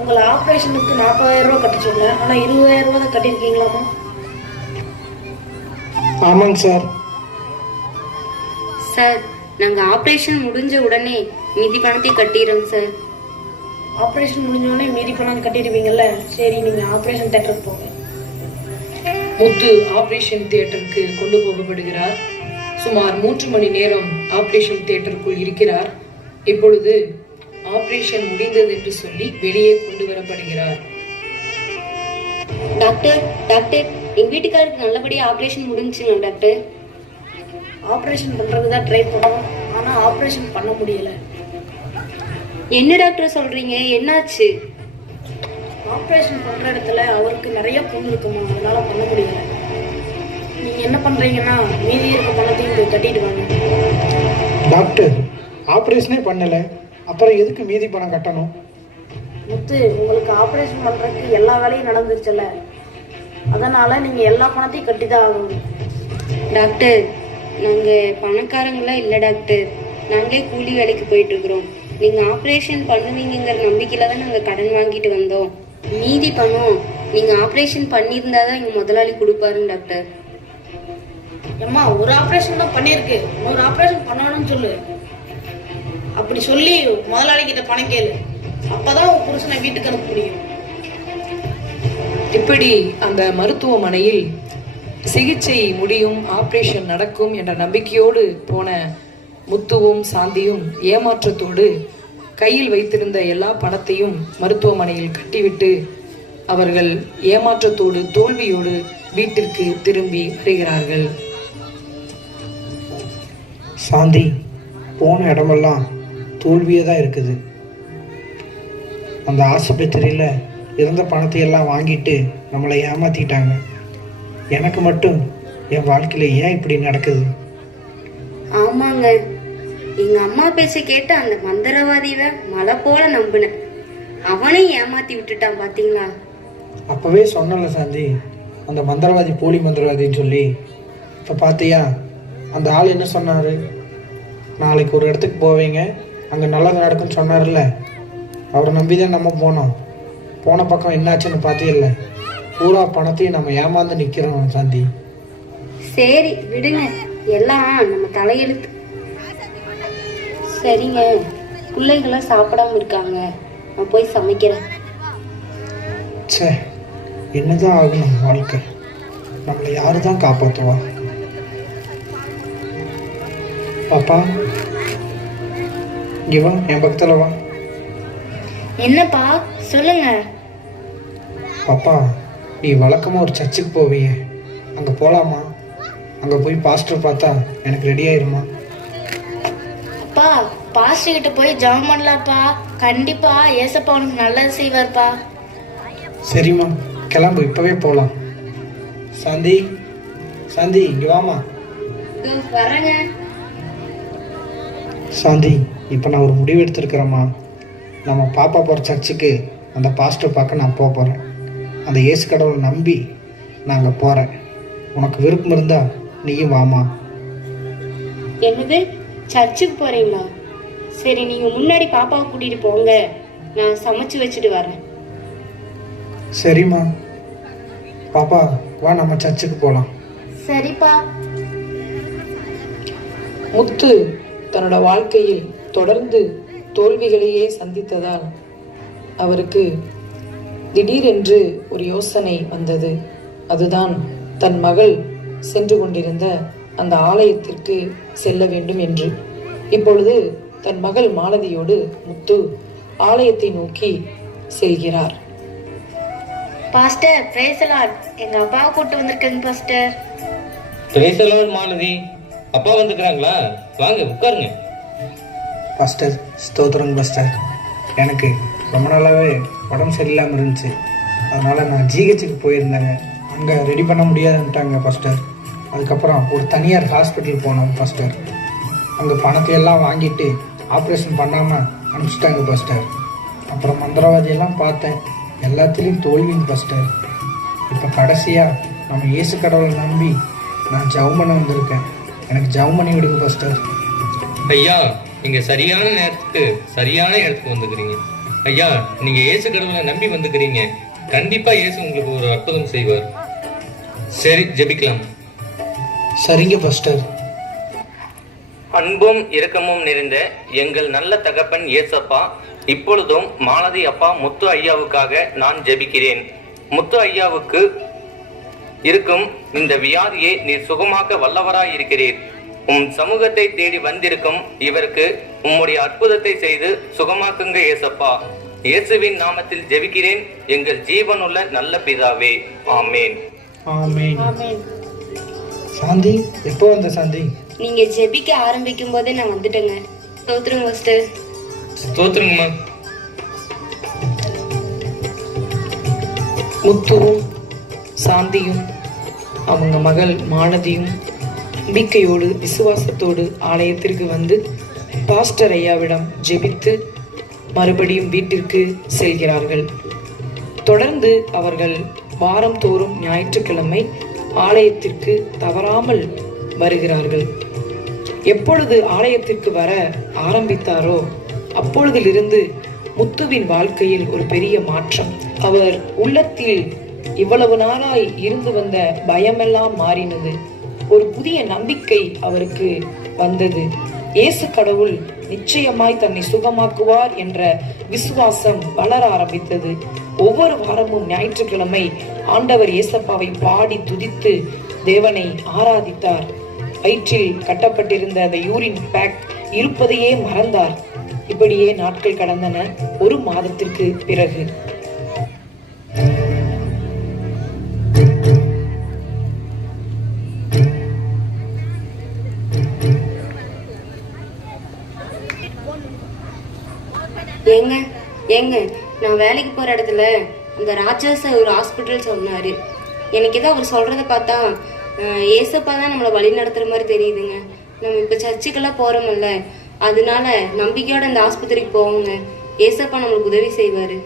உங்களை ஆப்ரேஷனுக்கு 40,000 ரூபாய் கட்ட சொன்னேன். ஆனால் 20,000 ரூபாய் தான் கட்டியிருக்கீங்களாமா? ஆமாங்க சார். சார், நாங்கள் ஆப்ரேஷன் முடிஞ்ச உடனே மீதி பணத்தை கட்டிடுறோம் சார். ஆப்ரேஷன் முடிஞ்சோடனே மீதி பணம் கட்டிடுவீங்கல்ல? சரி, நீங்கள் ஆப்ரேஷன் தேட்டருக்கு போங்க. முத்து ஆபரேஷன் தியேட்டருக்கு கொண்டு போகப்படுகிறார். சுமார் 3 மணி நேரம் ஆபரேஷன் தியேட்டருக்குள் இருக்கிறார். இப்பொழுது ஆபரேஷன் முடிந்தது என்று சொல்லி வெளியே கொண்டு வரப்படுகிறார். டாக்டர், டாக்டர், எங்க வீட்டுக்காருக்கு நல்லபடியா ஆபரேஷன் முடிஞ்சுங்க டாக்டர். ஆப்ரேஷன் பண்ணுறதுக்கு தான் ட்ரை பண்ணோம், ஆனால் ஆப்ரேஷன் பண்ண முடியலை. என்ன டாக்டர் சொல்றீங்க? என்னாச்சு? ஆப்ரேஷன் பண்ணுற இடத்துல அவருக்கு நிறைய புண்ணு இருக்குமா, அதனால பண்ண முடியலை. நீங்க என்ன பண்றீங்கன்னா மீதி இருக்க பணத்தையும் போய் கட்டிட்டு வாங்க. டாக்டர், ஆப்ரேஷனே பண்ணலை, அப்புறம் எதுக்கு மீதி பணம் கட்டணும்? முத்து, உங்களுக்கு ஆப்ரேஷன் பண்றதுக்கு எல்லா வேலையும் நடந்துருச்சுல்ல, அதனால நீங்க எல்லா பணத்தையும் கட்டி தான் ஆகணும். டாக்டர், நாங்கள் பணக்காரங்களாம் இல்லை டாக்டர். நாங்களே கூலி வேலைக்கு போயிட்டு இருக்கிறோம். நீங்கள் ஆப்ரேஷன் பண்ணுவீங்கிற நம்பிக்கையில் தான் நாங்கள் கடன் வாங்கிட்டு வந்தோம். மீதி பணம் நீங்கள் ஆப்ரேஷன் பண்ணியிருந்தா தான் எங்கள் முதலாளி கொடுப்பாருங்க டாக்டர். அம்மா, ஒரு ஆப்ரேஷன் தான் பண்ணியிருக்கு, இன்னொரு ஆப்ரேஷன் பண்ணணும்னு சொல்லு. அப்படி சொல்லி முதலாளி கிட்ட பணம் கேளு, அப்பதான் உன் புருஷனை வீட்டுக்கு அனுப்ப முடியும். இப்படி அந்த மருத்துவமனையில் சிகிச்சை முடியும், ஆபரேஷன் நடக்கும் என்ற நம்பிக்கையோடு போன முத்துவும் சாந்தியும் ஏமாற்றத்தோடு கையில் வைத்திருந்த எல்லா பணத்தையும் மருத்துவமனையில் கட்டிவிட்டு அவர்கள் ஏமாற்றத்தோடு தோல்வியோடு வீட்டிற்கு திரும்பி வருகிறார்கள். சாந்தி, போன இடமெல்லாம் தோல்வியே தான் இருக்குது. அந்த ஆஸ்பத்திரியில் இருந்த பணத்தை எல்லாம் வாங்கிட்டு நம்மளை ஏமாத்திட்டாங்க. எனக்கு மட்டும் என் வாழ்க்கையில் ஏன் இப்படி நடக்குது? ஆமாங்க, எங்கள் அம்மா பேச்சை கேட்டு அந்த மந்திரவாதியை மலை போல நம்பினேன். அவனையும் ஏமாற்றி விட்டுட்டான் பார்த்தீங்களா? அப்போவே சொன்னல சாந்தி, அந்த மந்திரவாதி போலி மந்திரவாதின்னு சொல்லி. இப்போ பார்த்தியா, அந்த ஆள் என்ன சொன்னார்? நாளைக்கு ஒரு இடத்துக்கு போவீங்க, அங்கே நல்லது நடக்குன்னு சொன்னார்ல. அவரை நம்பி தான் நம்ம போனோம். போன பக்கம் என்னாச்சுன்னு பார்த்தியல்ல, பூரா பணத்தையும் நம்ம ஏமாந்து நிற்கிறோம் சாந்தி. சரி விடுங்க, எல்லாம் நம்ம தலையெழுத்து. சரிங்க, பிள்ளைகளாம் சாப்பிடாம இருக்காங்க, நான் போய் சமைக்கிறேன். சே, என்னதான் ஆகணும் வாழ்க்கை? நம்மளை யாரு தான் காப்பாற்றுவா? பாப்பா, இங்க வா, என் பக்கத்தில் வா. என்னப்பா சொல்லுங்க. பாப்பா, நீ வழக்கமாக ஒரு சர்ச்சுக்கு போவிய, அங்கே போகலாமா? அங்கே போய் பாஸ்டர் பார்த்தா எனக்கு ரெடி ஆயிருமா? அப்பா, பாஸ்டர் கிட்ட போய் ஜெபம் பண்ணலாப்பா. கண்டிப்பா ஏசப்பா உனக்கு நல்லது செய்வார்ப்பா. சரிம்மா, கிளம்பு, இப்போவே போகலாம். சாந்தி, சாந்தி, இங்கே வாமா. வரேங்க. சாந்தி, இப்போ நான் ஒரு முடிவு எடுத்துருக்கிறேம்மா. நம்ம பாப்பா போகிற சர்ச்சுக்கு அந்த பாஸ்டர் பார்க்க நான் போகிறேன். அந்த இயேசு கடவுளை நம்பி நான் அங்கே போகிறேன். உனக்கு விருப்பம் இருந்தால் நீயும் வாமா. என்னது, சர்ச்சுக்கு போறீங்களா? சரி, நீங்க முன்னாடி பாப்பாவை கூட்டிட்டு போங்க, நான் சமைச்சு வச்சுட்டு வரேன். சரிம்மா. பாப்பா வா, நம்ம சர்ச்சுக்கு போகலாம். சரிப்பா. முத்து தன்னோட வாழ்க்கையில் தொடர்ந்து தோல்விகளையே சந்தித்ததால் அவருக்கு திடீரென்று ஒரு யோசனை வந்தது. அதுதான் தன் மகள் சென்று கொண்டிருந்த அந்த ஆலயத்திற்கு செல்ல வேண்டும் என்று. இப்பொழுது தன் மகள் மாலதியோடு முத்து ஆலயத்தை நோக்கி செல்கிறார். Pastor, praise lord. எங்க அப்பாவை கூட்டு வந்திருக்கேங்க pastor. Praise the lord Malathi. அப்பா வந்துக்கிறாங்களா? வாங்க உட்காருங்க. பாஸ்டர், ஸ்தோத்திரம் பாஸ்டர். எனக்கு ரொம்ப நாளாகவே உடம்பு சரியில்லாமல் இருந்துச்சு. அதனால் நான் ஜிஹெச்சுக்கு போயிருந்தேங்க. அங்கே ரெடி பண்ண முடியாதுன்ட்டாங்க பாஸ்டர். அதுக்கப்புறம் ஒரு தனியார் ஹாஸ்பிட்டல் போனோம் பாஸ்டர். அங்கே பணத்தையெல்லாம் வாங்கிட்டு ஆப்ரேஷன் பண்ணாமல் அனுப்பிச்சிட்டாங்க பாஸ்டர். அப்புறம் மந்திரவாதியெல்லாம் பார்த்தேன், எல்லாத்துலேயும் தோல்விங்க பாஸ்டர். இப்போ கடைசியாக நம்ம இயேசு கடவுளை நம்பி நான் ஜெபம் பண்ண வந்திருக்கேன். எனக்கு ஜெபம் பண்ணி விடுங்க பாஸ்டர். ஐயா, நீங்க சரியான நேரத்துக்கு சரியான இடத்துக்கு வந்துக்கிறீங்க. ஐயா, நீங்க இயேசு கடவுளை நம்பி வந்துக்கிறீங்க. கண்டிப்பா இயேசு உங்களுக்கு ஒரு அற்புதம் செய்வார். சரி, ஜெபிக்கலாம். சரிங்க பாஸ்டர். அன்பும் இரக்கமும் நிறைந்த எங்கள் நல்ல தகப்பன் இயேசப்பா, இப்பொழுதும் மாலதி அப்பா முத்து ஐயாவுக்காக நான் ஜெபிக்கிறேன். முத்து ஐயாவுக்கு இருக்கும் இந்த வியாதியை நீர் சுகமாக்க வல்லவராய் இருக்கிறீர். உம் சமூகத்தை தேடி வந்திருக்கும் இவருக்கு உம்முடைய அற்புதத்தை செய்து சுகமாக்குங்க ஏசப்பா. இயேசுவின் நாமத்தில் ஜெபிக்கிறேன் எங்கள் ஜீவனுள்ள நல்ல பிதாவே, ஆமேன். ஆமேன். சாந்தி, எப்போ வந்த சாந்தி? நீங்க ஜெபிக்க ஆரம்பிக்கும் போதே நான் வந்துட்டேங்க. ஸ்தோத்திரம் பாஸ்டர். ஸ்தோத்திரம்மா. முத்துவும் சாந்தியும் அவங்க மகள் மாலதியும் நம்பிக்கையோடு விசுவாசத்தோடு ஆலயத்திற்கு வந்து பாஸ்டர் ஐயாவிடம் ஜெபித்து மறுபடியும் வீட்டிற்கு செல்கிறார்கள். தொடர்ந்து அவர்கள் வாரந்தோறும் ஞாயிற்றுக்கிழமை ஆலயத்திற்கு தவறாமல் வருகிறார்கள். எப்பொழுது ஆலயத்திற்கு வர ஆரம்பித்தாரோ அப்பொழுதிலிருந்து முத்துவின் வாழ்க்கையில் ஒரு பெரிய மாற்றம். அவர் உள்ளத்தில் இவ்வளவு நாளாய் இருந்து வந்த பயமெல்லாம் மாறினது. ஒரு புதிய நம்பிக்கை அவருக்கு வந்தது. இயேசு கடவுள் நிச்சயமாய் தன்னை சுகமாக்குவார் என்ற விசுவாசம் வளர ஆரம்பித்தது. ஒவ்வொரு வாரமும் ஞாயிற்றுக்கிழமை ஆண்டவர் இயேசப்பாவை பாடி துதித்து தேவனை ஆராதித்தார். வயிற்றில் கட்டப்பட்டிருந்த அந்த யூரின் பேக் இருப்பதையே மறந்தார். இப்படியே நாட்கள் கடந்தன. ஒரு மாதத்திற்கு பிறகு ஏங்க ஏங்க நான் வேலைக்கு போற இடத்துல அந்த ராஜா சார் ஒரு ஹாஸ்பிட்டல் சொன்னாரு. எனக்கு ஏதோ அவர் சொல்றத பார்த்தா ஏசப்பா தான் நம்மளை வழி நடத்துற மாதிரி தெரியுதுங்க. நம்ம இப்ப சர்ச்சுக்கெல்லாம் போறோம்ல, அதனால நம்பிக்கையோட அந்த ஆஸ்பத்திரிக்கு போவோங்க. ஏசப்பா நம்மளுக்கு உதவி செய்வாரு.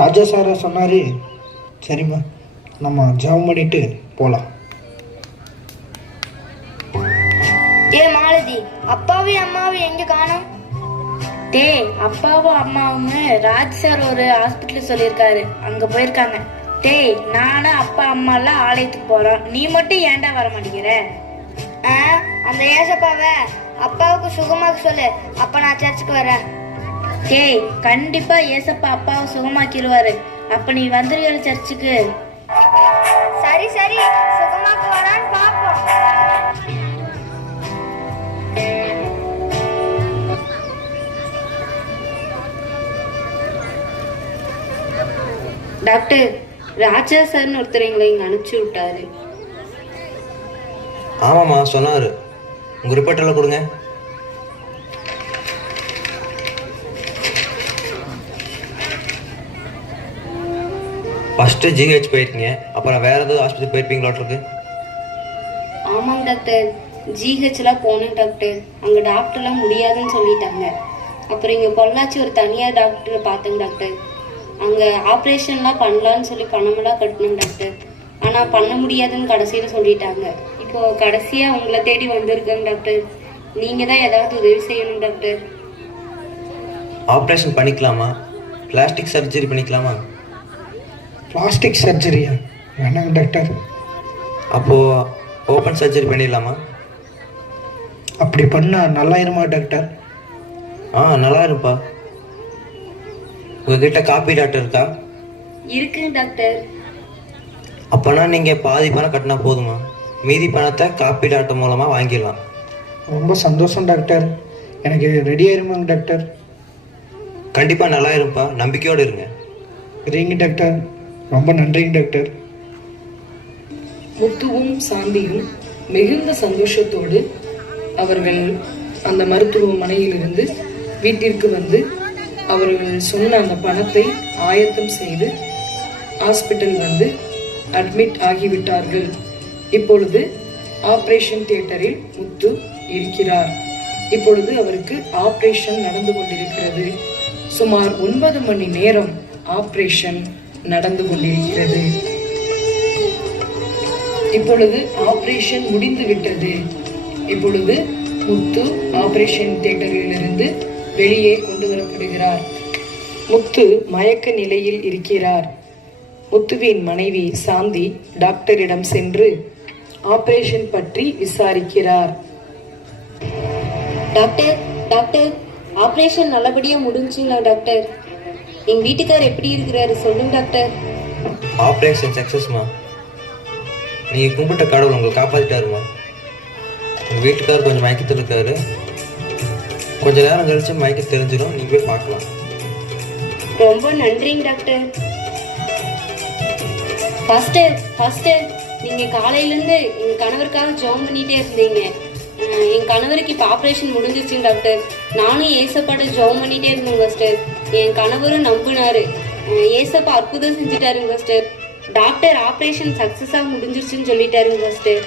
ராஜா சாரா சொன்னாரு. சரிம்மா, நம்ம ஜெபம் பண்ணிட்டு போலாம். ஏ மாலதி, அப்பாவையும் அம்மாவையும் எங்க காணோம்? டேய், அப்பாவும் அம்மாவும் ராஜ் சார் ஒரு ஹாஸ்பிட்டல் சொல்லியிருக்காரு, அங்க போயிருக்காங்க. டேய், நானும் அப்பா அம்மா எல்லாம் ஆலயத்துக்கு போறோம், நீ மட்டும் ஏன்டா வர மாட்டேங்கிற? அந்த ஏசப்பாவை அப்பாவுக்கு சுகமாக்க சொல்லு, அப்ப நான் சர்ச்சுக்கு வரேன். டேய், கண்டிப்பா ஏசப்பா அப்பாவை சுகமாக்கிடுவாரு. அப்ப நீ வந்துருவியல சர்ச்சுக்கு? சரி சரி, சுகமாக்க வரான்னு பாப்போம். டாக்டர், ராஜா சார்னு ஒருத்தர் எங்களை இங்க அனுப்பிச்சு விட்டாரு. ஆமாம்மா சொன்னார். உங்கள் ரிப்போர்ட் எல்லாம் கொடுங்க. ஃபஸ்ட்டு ஜிஹெச் போயிருக்கீங்க, அப்புறம் வேறு ஏதாவது ஹாஸ்பிட்டல் போயிருப்பீங்களாட்டிருக்கு? ஆமாங்க டாக்டர், ஜிஹெச்லாம் போனேன் டாக்டர். அங்கே டாக்டர்லாம் முடியாதுன்னு சொல்லிட்டாங்க. அப்புறம் இங்கே பொள்ளாச்சி ஒரு தனியார் டாக்டரை பார்த்தேங்க டாக்டர். அங்கே ஆப்ரேஷன்லாம் பண்ணலான்னு சொல்லி பணமெல்லாம் கட்டணும் டாக்டர். ஆனால் பண்ண முடியாதுன்னு கடைசியில் சொல்லிட்டாங்க. இப்போது கடைசியாக உங்களை தேடி வந்திருக்கேங்க டாக்டர். நீங்கள் தான் ஏதாவது உதவி செய்யணும் டாக்டர். ஆப்ரேஷன் பண்ணிக்கலாமா? பிளாஸ்டிக் சர்ஜரி பண்ணிக்கலாமா? பிளாஸ்டிக் சர்ஜரியா? வேணாங்க டாக்டர். அப்போது ஓப்பன் சர்ஜரி பண்ணிடலாமா? அப்படி பண்ணால் நல்லாயிருமா டாக்டர்? நல்லா இருப்பா. உங்ககிட்ட காப்பி டாக்டர் இருக்கா? இருக்குங்க டாக்டர். அப்போனா நீங்கள் பாதி பணம் கட்டினா போதுமா? மீதி பணத்தை காப்பி டாக்டர் மூலமாக வாங்கிடலாம். ரொம்ப சந்தோஷம் டாக்டர். எனக்கு ரெடி ஆயிருமாங்க டாக்டர்? கண்டிப்பாக நல்லா இருப்பா, நம்பிக்கையோடு இருங்க. சரிங்க டாக்டர், ரொம்ப நன்றிங்க டாக்டர். முத்துவும் சாந்தியும் மிகுந்த சந்தோஷத்தோடு அவர்கள் அந்த மருத்துவமனையிலிருந்து வீட்டிற்கு வந்து அவர்கள் சொன்ன அந்த பணத்தை ஆயத்தம் செய்து ஹாஸ்பிட்டல் வந்து அட்மிட் ஆகிவிட்டார்கள். இப்பொழுது ஆபரேஷன் தியேட்டரில் முத்து இருக்கிறார். இப்பொழுது அவருக்கு ஆபரேஷன் நடந்து கொண்டிருக்கிறது. சுமார் 9 மணி நேரம் ஆபரேஷன் நடந்து கொண்டிருக்கிறது. இப்பொழுது ஆபரேஷன் முடிந்து விட்டது. இப்பொழுது முத்து ஆபரேஷன் தியேட்டரிலிருந்து வெளியே கொண்டு வரப்படுகிறார். முத்து மயக்க நிலையில் இருக்கிறார். முத்துவின் மனைவி சாந்தி டாக்டரிடம் சென்று ஆபரேஷன் பற்றி விசாரிக்கிறார். டாக்டர் டாக்டர், ஆபரேஷன் நல்லபடியா முடிஞ்சுங்களா டாக்டர்? எங்க வீட்டுக்கார் எப்படி இருக்கிறாரு சொல்லுங்க டாக்டர். ஆப்ரேஷன் சக்ஸஸ்மா. நீங்கள் கும்பிட்ட கடவுள் உங்களை காப்பாற்றிட்டாருமா. உங்கள் வீட்டுக்கார் கொஞ்சம் மயக்கத்தில் இருக்காரு. கொஞ்ச நேரம் கழிச்சு மயக்க தெரிஞ்சிடும், நீங்கள் போய் பார்க்கலாம். ரொம்ப நன்றிங்க டாக்டர். ஃபர்ஸ்ட் நீங்க காலையிலேருந்து என் கணவருக்காக ஜெபம் பண்ணிட்டே இருந்தீங்க. என் கணவருக்கு இப்போ ஆப்ரேஷன் முடிஞ்சிருச்சுங்க டாக்டர். நானும் ஏசப்பாட்ட ஜெபம் பண்ணிட்டே இருந்தேங்க டாக்டர். என் கணவரும் நம்பினாரு. ஏசப்பா அற்புதம் செஞ்சுட்டாருங்க டாக்டர். டாக்டர் ஆபரேஷன் சக்சஸா முடிஞ்சிருச்சுன்னு சொல்லிட்டாருங்க பாஸ்டர்.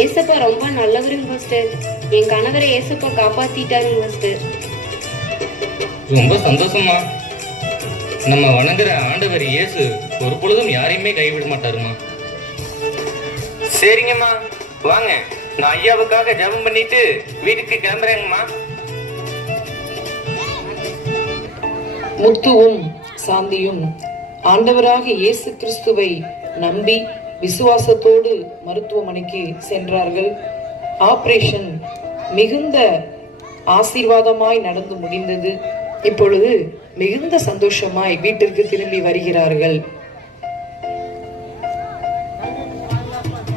ஏசப்பா ரொம்ப நல்லவருங்க பாஸ்டர். என் கணவரை ஏசப்பா காப்பாத்திட்டாருங்க பாஸ்டர். ரொம்ப சந்தோஷமா. நம்ம வணங்குற ஆண்டவர் இயேசு ஒரு பொழுதும் யாரையுமே கைவிட மாட்டாருமா. சரிங்கம்மா, வாங்க, நான் ஐயாவுக்காக ஜெபம் பண்ணிட்டு வீட்டுக்கு கிளம்புறேங்கம்மா. முத்துவும் சாந்தியும் ஆண்டவராக இயேசு கிறிஸ்துவை நம்பி விசுவாசத்தோடு மருத்துவமனைக்கு சென்றார்கள். ஆபரேஷன் மிகுந்த ஆசீர்வாதமாய் நடந்து முடிந்தது. இப்பொழுது மிகுந்த சந்தோஷமாய் வீட்டிற்கு திரும்பி வருகிறார்கள்.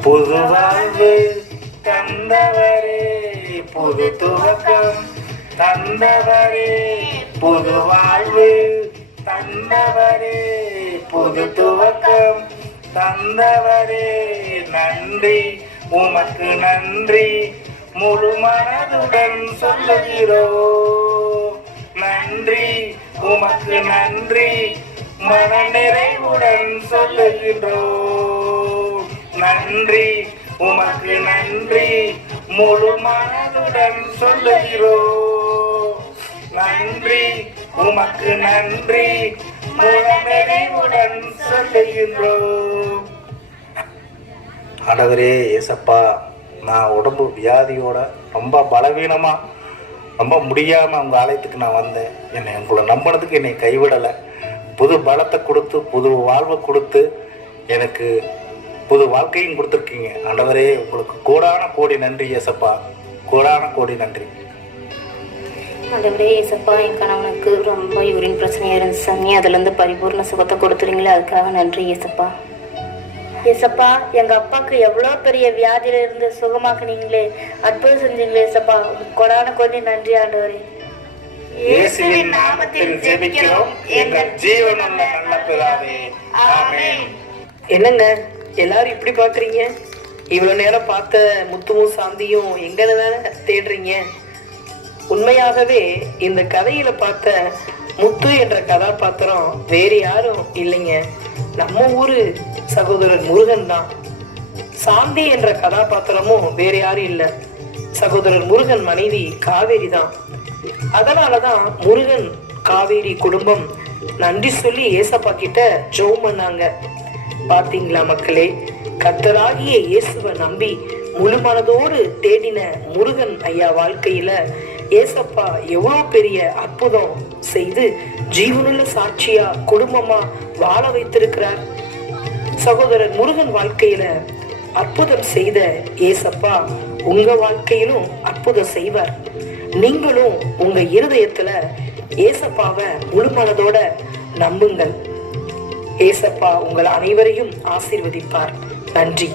புது வாழ்வு தந்தவரே, புது துவக்கம் தந்தவரே, புது வாழ்வு தந்தவரே, புது துவக்கம் தந்தவரே, நன்றி உமக்கு நன்றி முழு மனதுடன் சொல்லுகிறோம். நன்றி உமக்கு நன்றி மன நிறைவுடன் சொல்லுகின்றோம். நன்றி உமக்கு நன்றி முழு மனதுடன் சொல்லுகிறோம். நன்றி உமக்கு நன்றி முழு நிறைவுடன் சொல்லுகின்றோம். ஆண்டவரே ஏசப்பா, நான் உடம்பு வியாதியோட ரொம்ப பலவீனமா ரொம்ப முடியாம உங்க ஆலயத்துக்கு நான் வந்தேன். என்னை உங்களை நம்பினதுக்கு என்னை கைவிடலை. புது பலத்தை கொடுத்து புது வாழ்வை கொடுத்து எனக்கு புது வாழ்க்கையும் கொடுத்துருக்கீங்க. ஆண்டவரே உங்களுக்கு கோடான கோடி நன்றி ஏசப்பா, கோடான கோடி நன்றி. ஆண்டவரே ஏசப்பா, என் கணவனுக்கு ரொம்ப யூரின் பிரச்சனையா இருந்துச்சு சாமி. அதுலேருந்து பரிபூர்ண சுகத்தை கொடுத்துறீங்களே, அதுக்காக நன்றி ஏசப்பா. ஏசப்பா, எங்க அப்பாவுக்கு எவ்வளோ பெரிய வியாதியில இருந்து சுகமாக்குனீங்களே, அற்புதம் செஞ்சீங்களே ஏசப்பா, கொடான கோடி நன்றி ஆண்டவரே. இயேசுவின் நாமத்தில் ஜெபிக்கிறோம் எங்கள் ஜீவனுள்ள நல்ல பிதாவே, ஆமென். என்னங்க எல்லாரும் இப்படி பாக்குறீங்க? இவ்வளவு நேரம் பார்த்த முத்துவும் சாந்தியும் எங்க தானே தேடுறீங்க? உண்மையாகவே இந்த கதையில பார்த்த முத்து என்ற கதாபாத்திரம் வேறு யாரும் இல்லைங்க, நம்ம ஊரு சகோதரர் முருகன் தான். சாந்தி என்ற கதாபாத்திரமும் வேறு யாரும் இல்லை, சகோதரர் முருகன் மனைவி காவேரி தான். அதனாலதான் முருகன் காவேரி குடும்பம் நன்றி சொல்லி ஏசப்பா கிட்ட ஜெபம் பண்ணாங்க. பாத்தீங்களா மக்களே, கர்த்தராகிய இயேசுவை நம்பி முழு மனதோடு தேடின முருகன் ஐயா வாழ்க்கையில ஏசப்பா எவ்வளவு பெரிய அற்புதம் செய்து ஜீவனுள்ள சாட்சியா குடும்பமா வாழ வைத்திருக்கிறார். சகோதரர் முருகன் வாழ்க்கையில அற்புதம் செய்த ஏசப்பா உங்க வாழ்க்கையிலும் அற்புதம் செய்வார். நீங்களும் உங்க இருதயத்துல ஏசப்பாவை முழு மனதோட நம்புங்கள். ஏசப்பா உங்கள் அனைவரையும் ஆசீர்வதிப்பார். நன்றி.